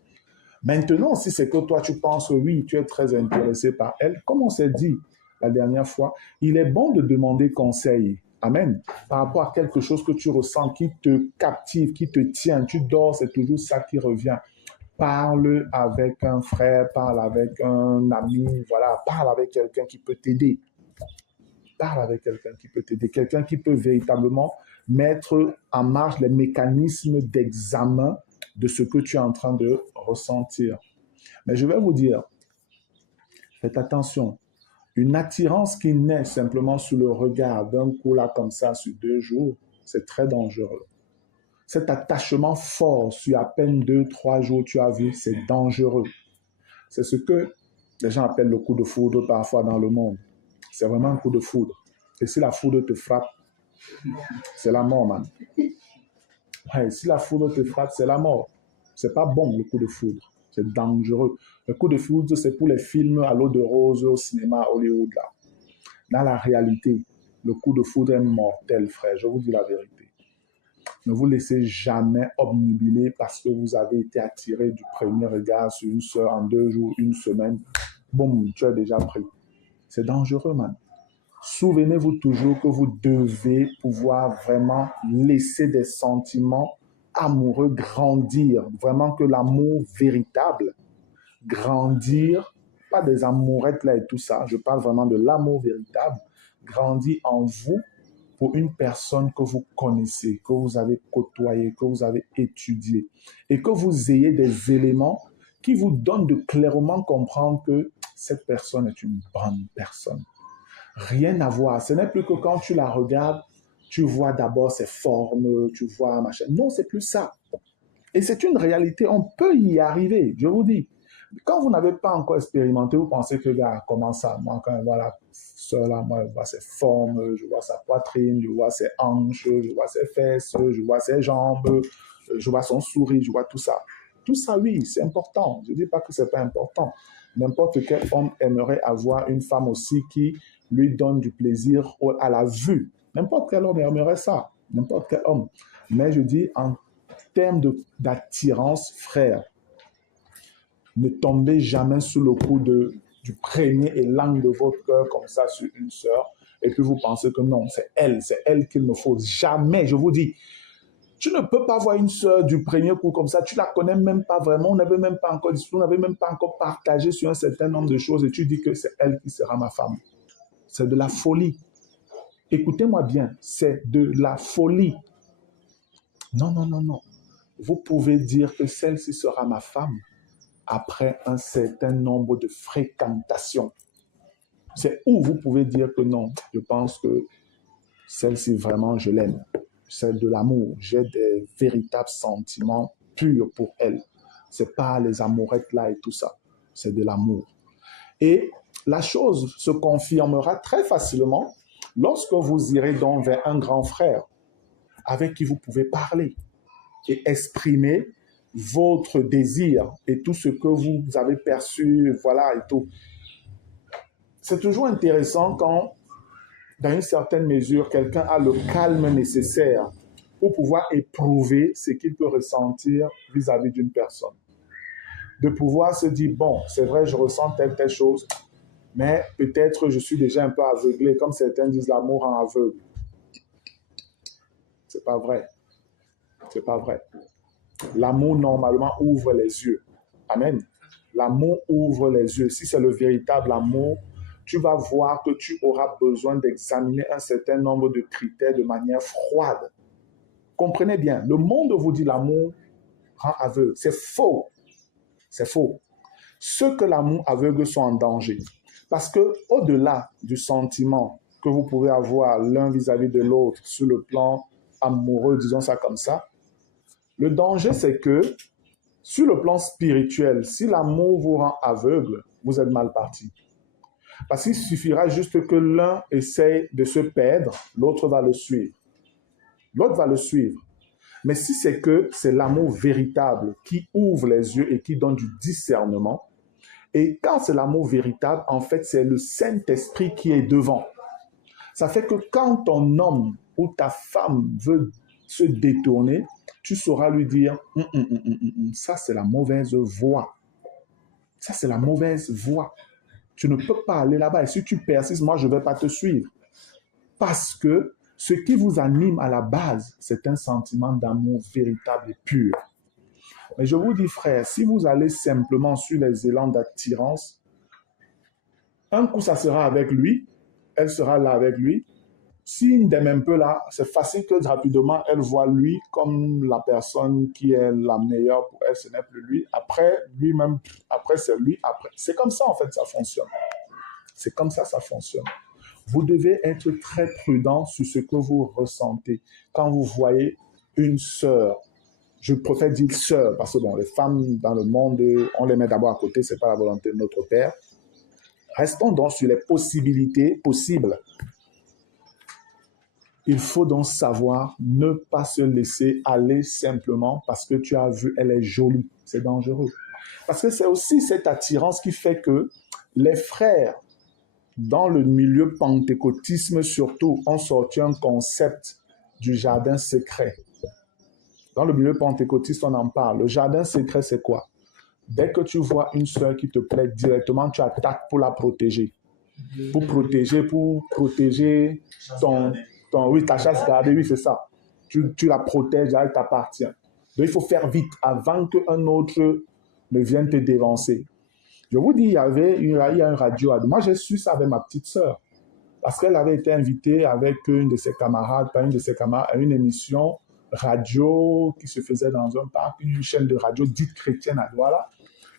Maintenant, si c'est que toi, tu penses, oui, tu es très intéressé par elle, comme on s'est dit la dernière fois, il est bon de demander conseil. Amen. Par rapport à quelque chose que tu ressens, qui te captive, qui te tient, tu dors, c'est toujours ça qui revient. Parle avec un frère, parle avec un ami, voilà, parle avec quelqu'un qui peut t'aider. Parle avec quelqu'un qui peut t'aider, quelqu'un qui peut véritablement mettre en marche les mécanismes d'examen de ce que tu es en train de ressentir. Mais je vais vous dire, faites attention, une attirance qui naît simplement sous le regard d'un coup là comme ça sur 2 jours, c'est très dangereux. Cet attachement fort sur à peine 2-3 jours, tu as vu, c'est dangereux. C'est ce que les gens appellent le coup de foudre parfois dans le monde. C'est vraiment un coup de foudre. Et si la foudre te frappe, c'est la mort, man. Ouais, si la foudre te frappe, c'est la mort. C'est pas bon, le coup de foudre. C'est dangereux. Le coup de foudre, c'est pour les films à l'eau de rose au cinéma à Hollywood, là. Dans la réalité, Le coup de foudre est mortel, frère. Je vous dis la vérité. Ne vous laissez jamais obnubiler parce que vous avez été attiré du premier regard sur une sœur en 2 jours, une semaine. Boum, tu as déjà pris. C'est dangereux, man. Souvenez-vous toujours que vous devez pouvoir vraiment laisser des sentiments amoureux grandir. Vraiment que l'amour véritable grandir, pas des amourettes là et tout ça. Je parle vraiment de l'amour véritable. Grandir en vous pour une personne que vous connaissez, que vous avez côtoyé, que vous avez étudié et que vous ayez des éléments qui vous donnent de clairement comprendre que cette personne est une bonne personne. Rien à voir. Ce n'est plus que quand tu la regardes, tu vois d'abord ses formes, tu vois machin. Non, c'est plus ça. Et c'est une réalité. On peut y arriver, je vous dis. Quand vous n'avez pas encore expérimenté, vous pensez que, gars, comment ça? Moi, quand je vois la sœur là, moi, je vois ses formes, je vois sa poitrine, je vois ses hanches, je vois ses fesses, je vois ses jambes, je vois son sourire, je vois tout ça. Tout ça, oui, c'est important. Je ne dis pas que ce n'est pas important. N'importe quel homme aimerait avoir une femme aussi qui lui donne du plaisir à la vue. N'importe quel homme aimerait ça. N'importe quel homme. Mais je dis, en termes d'attirance, frère, ne tombez jamais sous le coup du premier élan de votre cœur comme ça sur une sœur et puis vous pensez que non, c'est elle qu'il me faut. Jamais, je vous dis. Tu ne peux pas voir une sœur du premier coup comme ça, tu ne la connais même pas vraiment, on n'avait même pas encore discuté, on n'avait même pas encore partagé sur un certain nombre de choses et tu dis que c'est elle qui sera ma femme. C'est de la folie. Écoutez-moi bien, c'est de la folie. Non, non, non, non. Vous pouvez dire que celle-ci sera ma femme après un certain nombre de fréquentations. C'est où vous pouvez dire que non, je pense que celle-ci vraiment, je l'aime. C'est de l'amour. J'ai des véritables sentiments purs pour elle. C'est pas les amourettes là et tout ça. C'est de l'amour. Et la chose se confirmera très facilement lorsque vous irez donc vers un grand frère avec qui vous pouvez parler et exprimer votre désir et tout ce que vous avez perçu, voilà et tout. C'est toujours intéressant quand, dans une certaine mesure, quelqu'un a le calme nécessaire pour pouvoir éprouver ce qu'il peut ressentir vis-à-vis d'une personne. De pouvoir se dire, bon, c'est vrai, je ressens telle chose, mais peut-être je suis déjà un peu aveuglé, comme certains disent l'amour en aveugle. C'est pas vrai. C'est pas vrai. L'amour, normalement, ouvre les yeux. Amen. L'amour ouvre les yeux. Si c'est le véritable amour, tu vas voir que tu auras besoin d'examiner un certain nombre de critères de manière froide. Comprenez bien, le monde vous dit l'amour rend aveugle. C'est faux. C'est faux. Ceux que l'amour aveugle sont en danger. Parce que au-delà du sentiment que vous pouvez avoir l'un vis-à-vis de l'autre sur le plan amoureux, disons ça comme ça, le danger c'est que sur le plan spirituel, si l'amour vous rend aveugle, vous êtes mal parti. Parce qu'il suffira juste que l'un essaye de se perdre, l'autre va le suivre. L'autre va le suivre. Mais si c'est que c'est l'amour véritable qui ouvre les yeux et qui donne du discernement, et quand c'est l'amour véritable, en fait, c'est le Saint-Esprit qui est devant. Ça fait que quand ton homme ou ta femme veut se détourner, tu sauras lui dire, ça c'est la mauvaise voie. Ça c'est la mauvaise voie. Tu ne peux pas aller là-bas. Et si tu persistes, moi, je ne vais pas te suivre. Parce que ce qui vous anime à la base, c'est un sentiment d'amour véritable et pur. Mais je vous dis, frère, si vous allez simplement sur les élans d'attirance, un coup, ça sera avec lui, elle sera là avec lui. S'il n'aime un peu là, c'est facile que rapidement, elle voit lui comme la personne qui est la meilleure pour elle, ce n'est plus lui. Après, lui-même, après, c'est lui. Après, c'est comme ça, en fait, ça fonctionne. C'est comme ça fonctionne. Vous devez être très prudent sur ce que vous ressentez. Quand vous voyez une sœur, je préfère dire sœur, parce que bon, les femmes dans le monde, on les met d'abord à côté, ce n'est pas la volonté de notre Père. Restons donc sur les possibilités possibles. Il faut donc savoir ne pas se laisser aller simplement parce que tu as vu, elle est jolie. C'est dangereux. Parce que c'est aussi cette attirance qui fait que les frères dans le milieu pentecôtisme surtout, on sortit un concept du jardin secret. Dans le milieu pentecôtiste, on en parle. Le jardin secret, c'est quoi? Dès que tu vois une sœur qui te plaît directement, tu attaques pour la protéger. Pour protéger oui, ta chasse gardée, oui, c'est ça. Tu la protèges, elle t'appartient. Donc, il faut faire vite avant qu'un autre ne vienne te dévancer. Je vous dis, il y a un radio. Moi, j'ai su ça avec ma petite sœur. Parce qu'elle avait été invitée avec une de ses camarades, à une émission radio qui se faisait dans un parc, une chaîne de radio dite chrétienne à Douala.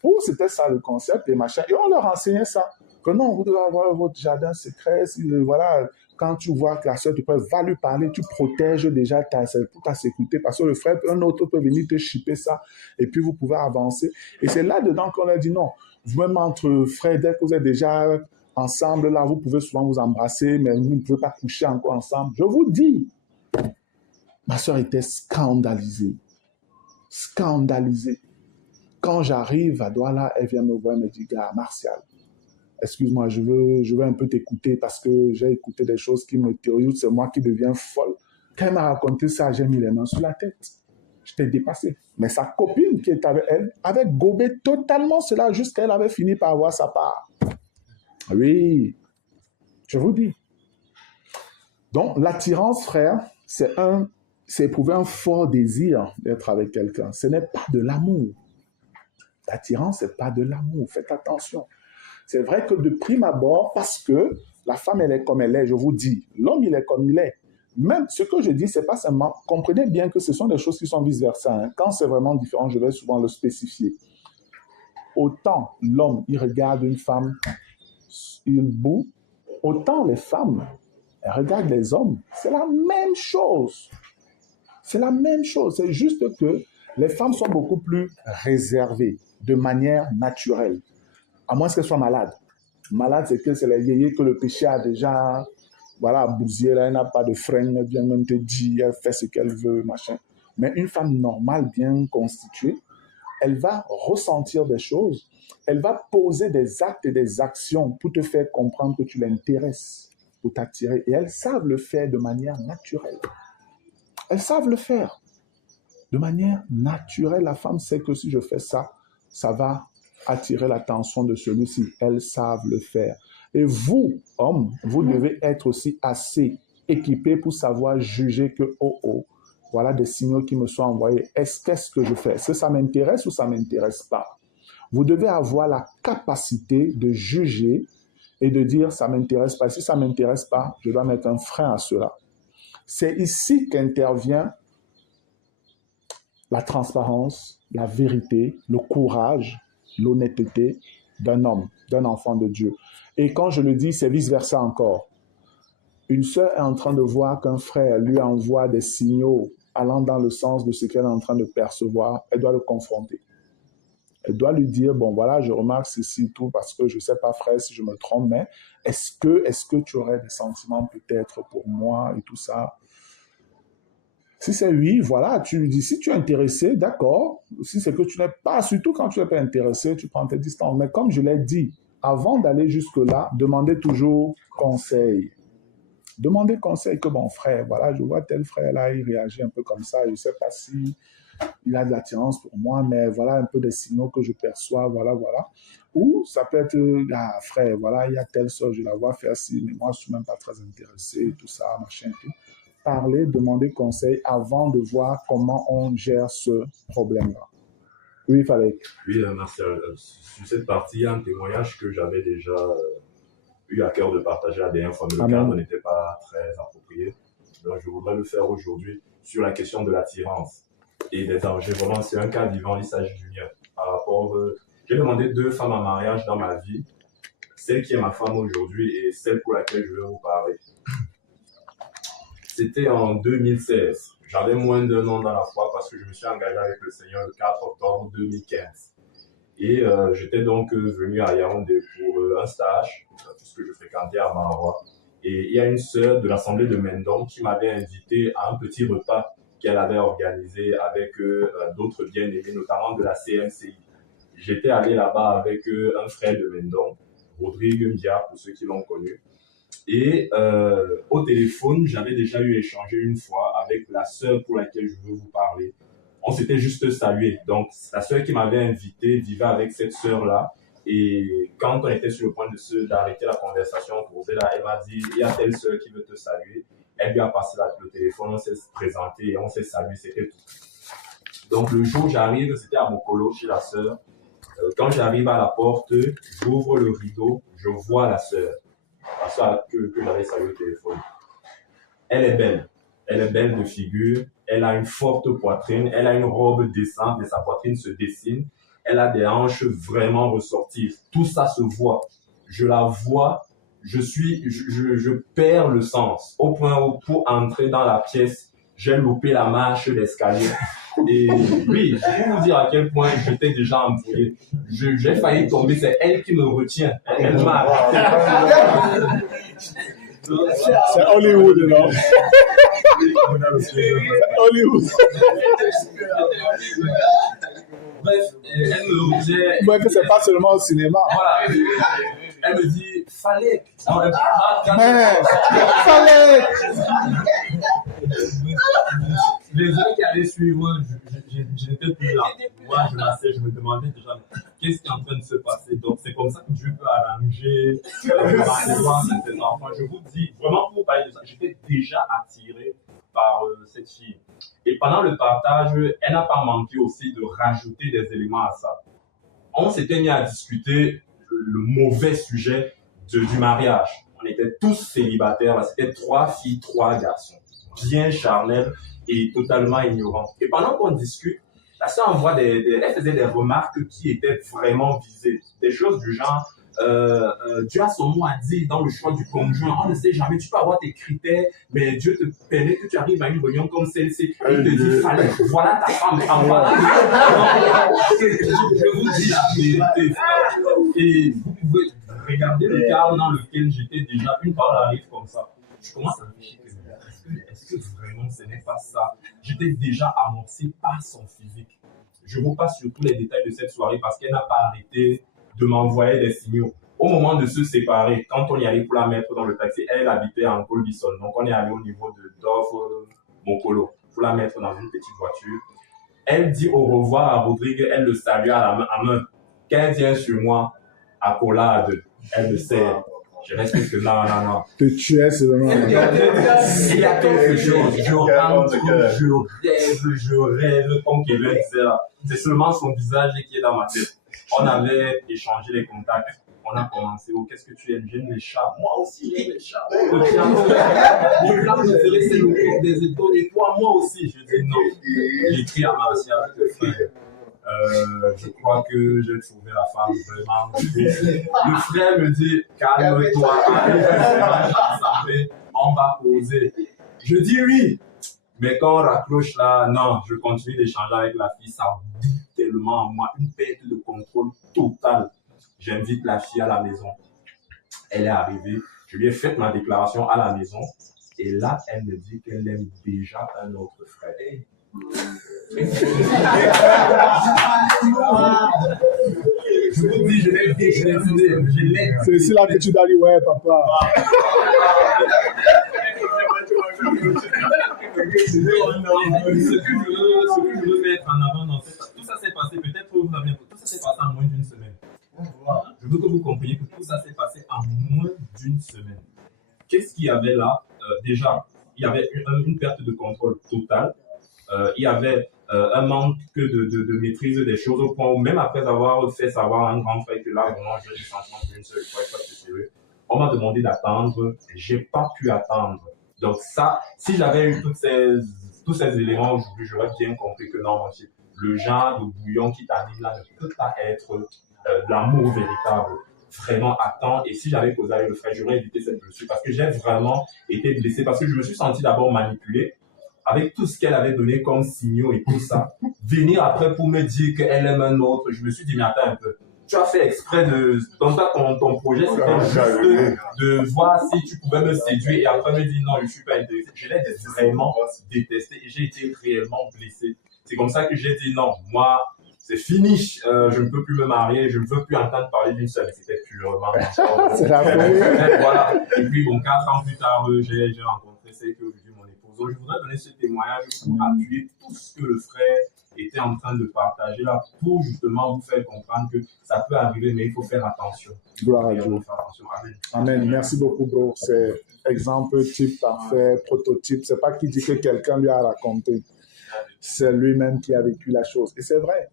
Oh, c'était ça le concept et machin. Et on leur enseignait ça. Que non, vous devez avoir votre jardin secret. Voilà, quand tu vois que la soeur te peut, va lui parler, tu protèges déjà pour ta sécurité. Parce que le frère, un autre peut venir te chipper ça et puis vous pouvez avancer. Et c'est là-dedans qu'on a dit non. Vous-même entre frères, dès que vous êtes déjà ensemble, là, vous pouvez souvent vous embrasser, mais vous ne pouvez pas coucher encore ensemble. Je vous dis, ma soeur était scandalisée. Scandalisée. Quand j'arrive à Douala, elle vient me voir et me dit, gars, Martial, excuse-moi, je veux un peu t'écouter parce que j'ai écouté des choses qui me terrorisent, c'est moi qui deviens folle. Quand elle m'a raconté ça, j'ai mis les mains sur la tête. J'étais dépassé. Mais sa copine qui était avec elle avait gobé totalement cela jusqu'à elle avait fini par avoir sa part. Oui, je vous dis. Donc, l'attirance, frère, c'est éprouver un fort désir d'être avec quelqu'un. Ce n'est pas de l'amour. L'attirance, ce n'est pas de l'amour. Faites attention. C'est vrai que de prime abord, parce que la femme, elle est comme elle est, je vous dis. L'homme, il est comme il est. Même ce que je dis, c'est pas seulement... Comprenez bien que ce sont des choses qui sont vice-versa. Hein. Quand c'est vraiment différent, je vais souvent le spécifier. Autant l'homme, il regarde une femme, il boue, autant les femmes, elles regardent les hommes. C'est la même chose. C'est la même chose. C'est juste que les femmes sont beaucoup plus réservées, de manière naturelle. À moins qu'elles soient malades. Malade, c'est que c'est les yéyés que le péché a déjà... Voilà, bousillé, là, elle n'a pas de frein, elle vient même te dire, elle fait ce qu'elle veut, machin. Mais une femme normale, bien constituée, elle va ressentir des choses, elle va poser des actes et des actions pour te faire comprendre que tu l'intéresses, pour t'attirer. Et elles savent le faire de manière naturelle. Elles savent le faire de manière naturelle. La femme sait que si je fais ça, ça va attirer l'attention de celui-ci. Elles savent le faire. Et vous, hommes, vous devez être aussi assez équipés pour savoir juger que, voilà des signaux qui me sont envoyés. Qu'est-ce que je fais? Est-ce que ça m'intéresse ou ça ne m'intéresse pas? Vous devez avoir la capacité de juger et de dire, ça ne m'intéresse pas. Si ça ne m'intéresse pas, je dois mettre un frein à cela. C'est ici qu'intervient la transparence, la vérité, le courage, l'honnêteté d'un homme, d'un enfant de Dieu. Et quand je le dis, c'est vice-versa encore. Une sœur est en train de voir qu'un frère lui envoie des signaux allant dans le sens de ce qu'elle est en train de percevoir. Elle doit le confronter. Elle doit lui dire, bon voilà, je remarque ceci, tout, parce que je ne sais pas, frère, si je me trompe, mais est-ce que tu aurais des sentiments peut-être pour moi et tout ça? Si c'est oui, voilà, tu lui dis, si tu es intéressé, d'accord. Si c'est que tu n'es pas, surtout quand tu n'es pas intéressé, tu prends tes distances. Mais comme je l'ai dit, avant d'aller jusque-là, demandez toujours conseil. Demandez conseil que mon frère, voilà, je vois tel frère là, il réagit un peu comme ça, je ne sais pas si il a de l'attirance pour moi, mais voilà un peu des signaux que je perçois, voilà. Ou ça peut être, frère, voilà, il y a telle chose, je la vois faire ci, mais moi je ne suis même pas très intéressé, tout ça, machin, tout. Parler, demander conseil avant de voir comment on gère ce problème-là. Oui, il fallait. Oui, Martial, sur cette partie, il y a un témoignage que j'avais déjà eu à cœur de partager la dernière fois, mais le cadre n'était pas très approprié. Donc, je voudrais le faire aujourd'hui sur la question de l'attirance et des dangers. Vraiment, c'est un cas vivant, il s'agit du mien. Par rapport, j'ai demandé 2 femmes en mariage dans ma vie, celle qui est ma femme aujourd'hui et celle pour laquelle je vais vous parler. C'était en 2016. J'avais moins d'1 an dans la foi parce que je me suis engagé avec le Seigneur le 4 octobre 2015. Et j'étais donc venu à Yaoundé pour un stage, puisque je fréquentais à Maroua. Et il y a une sœur de l'Assemblée de Mendon qui m'avait invité à un petit repas qu'elle avait organisé avec d'autres bien-aimés, notamment de la CMCI. J'étais allé là-bas avec un frère de Mendon. Rodrigue Mbia, pour ceux qui l'ont connu. Et au téléphone, j'avais déjà eu échangé une fois avec la sœur pour laquelle je veux vous parler. On s'était juste salué. Donc, la sœur qui m'avait invité vivait avec cette sœur-là. Et quand on était sur le point d'arrêter la conversation, elle m'a dit, il y a telle sœur qui veut te saluer. Elle lui a passé le téléphone, on s'est présenté et on s'est salué, c'était tout. Donc, le jour où j'arrive, c'était à Mokolo, chez la sœur. Quand j'arrive à la porte, j'ouvre le rideau, je vois la sœur que j'avais salué au téléphone. Elle est belle de figure, elle a une forte poitrine, elle a une robe décente et sa poitrine se dessine. Elle a des hanches vraiment ressorties. Tout ça se voit. Je la vois, je perds le sens. Au point où pour entrer dans la pièce, j'ai loupé la marche d'escalier. Et oui, je peux vous dire à quel point j'étais déjà embrouillé. J'ai failli tomber, c'est elle qui me retient. Elle m'a arrêté. C'est Hollywood, non? Hollywood. Bref, elle me retient. Ouais, que c'est pas seulement au cinéma. Voilà. Elle me dit, fallait. Fallait. Les heures qui allaient suivre, je n'étais plus là. Moi, je lassais, je me demandais déjà, qu'est-ce qui est en train de se passer? Donc, c'est comme ça que Dieu peut arranger certains enfants. Je vous dis, vraiment, pour parler de ça, j'étais déjà attiré par cette fille. Et pendant le partage, elle n'a pas manqué aussi de rajouter des éléments à ça. On s'était mis à discuter le mauvais sujet du mariage. On était tous célibataires, c'était 3 filles, 3 garçons, bien charnels et totalement ignorants. Et pendant qu'on discute, la sœur elle faisait des remarques qui étaient vraiment visées. Des choses du genre, Dieu a son mot à dire dans le choix du conjoint. On ne sait jamais, tu peux avoir tes critères, mais Dieu te permet que tu arrives à une réunion comme celle-ci. Il te dit, fallait, voilà ta femme, en voilà. Je vous dis la vérité. Et vous pouvez regarder le cadre dans lequel j'étais déjà. Une parole arrive comme ça. Je commence à réfléchir. Est-ce que vraiment ce n'est pas ça? J'étais déjà amorcé par son physique. Je vous passe sur tous les détails de cette soirée parce qu'elle n'a pas arrêté de m'envoyer des signaux. Au moment de se séparer, quand on y allait pour la mettre dans le taxi, elle habitait en Colbison. Donc on est allé au niveau de Dorf Mokolo pour la mettre dans une petite voiture. Elle dit au revoir à Rodrigue, elle le salue à main. Qu'elle vient sur moi, accolade, elle le serre. Je reste que non. Te tuer seulement. Il y a quelque chose. Je rêve, comme Kevin disait là. C'est seulement son visage qui est dans ma tête. On avait échangé les contacts. On a commencé. Oh, qu'est-ce que tu aimes? J'aime les chats. Moi aussi, j'aime les chats. Mon plat préféré, c'est le cours des étoiles. Et toi, moi aussi. Je dis non. J'ai écrit à Martial, je crois que j'ai trouvé la femme vraiment. Le frère me dit, calme-toi, on va poser. Je dis oui, mais quand on raccroche là, non, je continue d'échanger avec la fille, ça boue tellement en moi, une perte de contrôle totale. J'invite la fille à la maison. Elle est arrivée, je lui ai fait ma déclaration à la maison, et là, elle me dit qu'elle aime déjà un autre frère. Je vous dis, je l'ai dit. C'est ici là que tu dois dire, ouais, papa. Ce que je veux mettre en avant dans tout ça s'est passé, peut-être que vous avez tout ça s'est passé en moins d'une semaine. Je veux que vous compreniez que tout ça s'est passé en moins d'une semaine. Qu'est-ce qu'il y avait là? Déjà, il y avait une perte de contrôle totale. Il y avait un manque de maîtrise des choses au point où même après avoir fait savoir à un grand frère que là, vraiment, j'ai des sentiments d'une seule fois, il faut être sérieux. On m'a demandé d'attendre, j'ai pas pu attendre. Donc ça, si j'avais eu tous ces éléments aujourd'hui, j'aurais bien compris que non, monsieur, le genre de bouillon qui t'anime là ne peut pas être de l'amour véritable. Vraiment, attends. Et si j'avais causé avec le frère, j'aurais évité cette blessure parce que j'ai vraiment été blessé, parce que je me suis senti d'abord manipulé avec tout ce qu'elle avait donné comme signaux et tout ça. Venir après pour me dire qu'elle aime un autre, je me suis dit, mais attends un peu. Tu as fait exprès de... Donc ton projet, c'était juste de voir si tu pouvais me séduire et après me dire non, je ne suis pas intéressé. Je l'ai vraiment détesté et j'ai été réellement blessé. C'est comme ça que j'ai dit non, moi, c'est fini. Je ne peux plus me marier, je ne veux plus entendre parler d'une seule. C'était pur. remarque encore. C'est la folie. Voilà. Et puis, bon, 4 ans plus tard, j'ai rencontré celle qui est aujourd'hui mon épouse. Donc, je voudrais donner ce témoignage pour appuyer tout ce que le frère était en train de partager là, pour justement vous faire comprendre que ça peut arriver, mais il faut faire attention. Gloire à Dieu. Amen. Amen. Merci beaucoup, bro. C'est exemple type parfait, prototype. C'est pas qui dit que quelqu'un lui a raconté. C'est lui-même qui a vécu la chose. Et c'est vrai.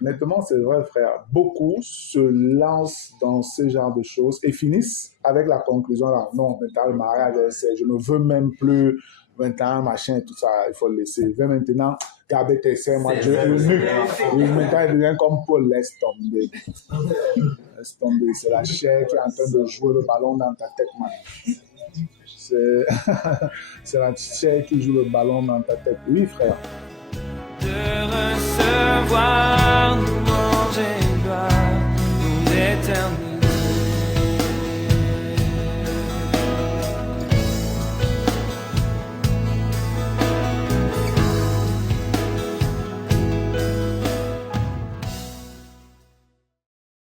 Honnêtement, c'est vrai, frère. Beaucoup se lancent dans ce genre de choses et finissent avec la conclusion là. Non, maintenant, le mariage, je ne veux même plus maintenant, machin, tout ça, il faut le laisser. Je veux maintenant garder tes seins. Moi, je veux mieux. Maintenant, il devient comme Paul, laisse tomber. Laisse tomber. C'est la chair qui est en train de jouer le ballon dans ta tête, man. C'est la chair qui joue le ballon dans ta tête. Oui, frère. De recevoir, nous manger, gloire, nous éterniser.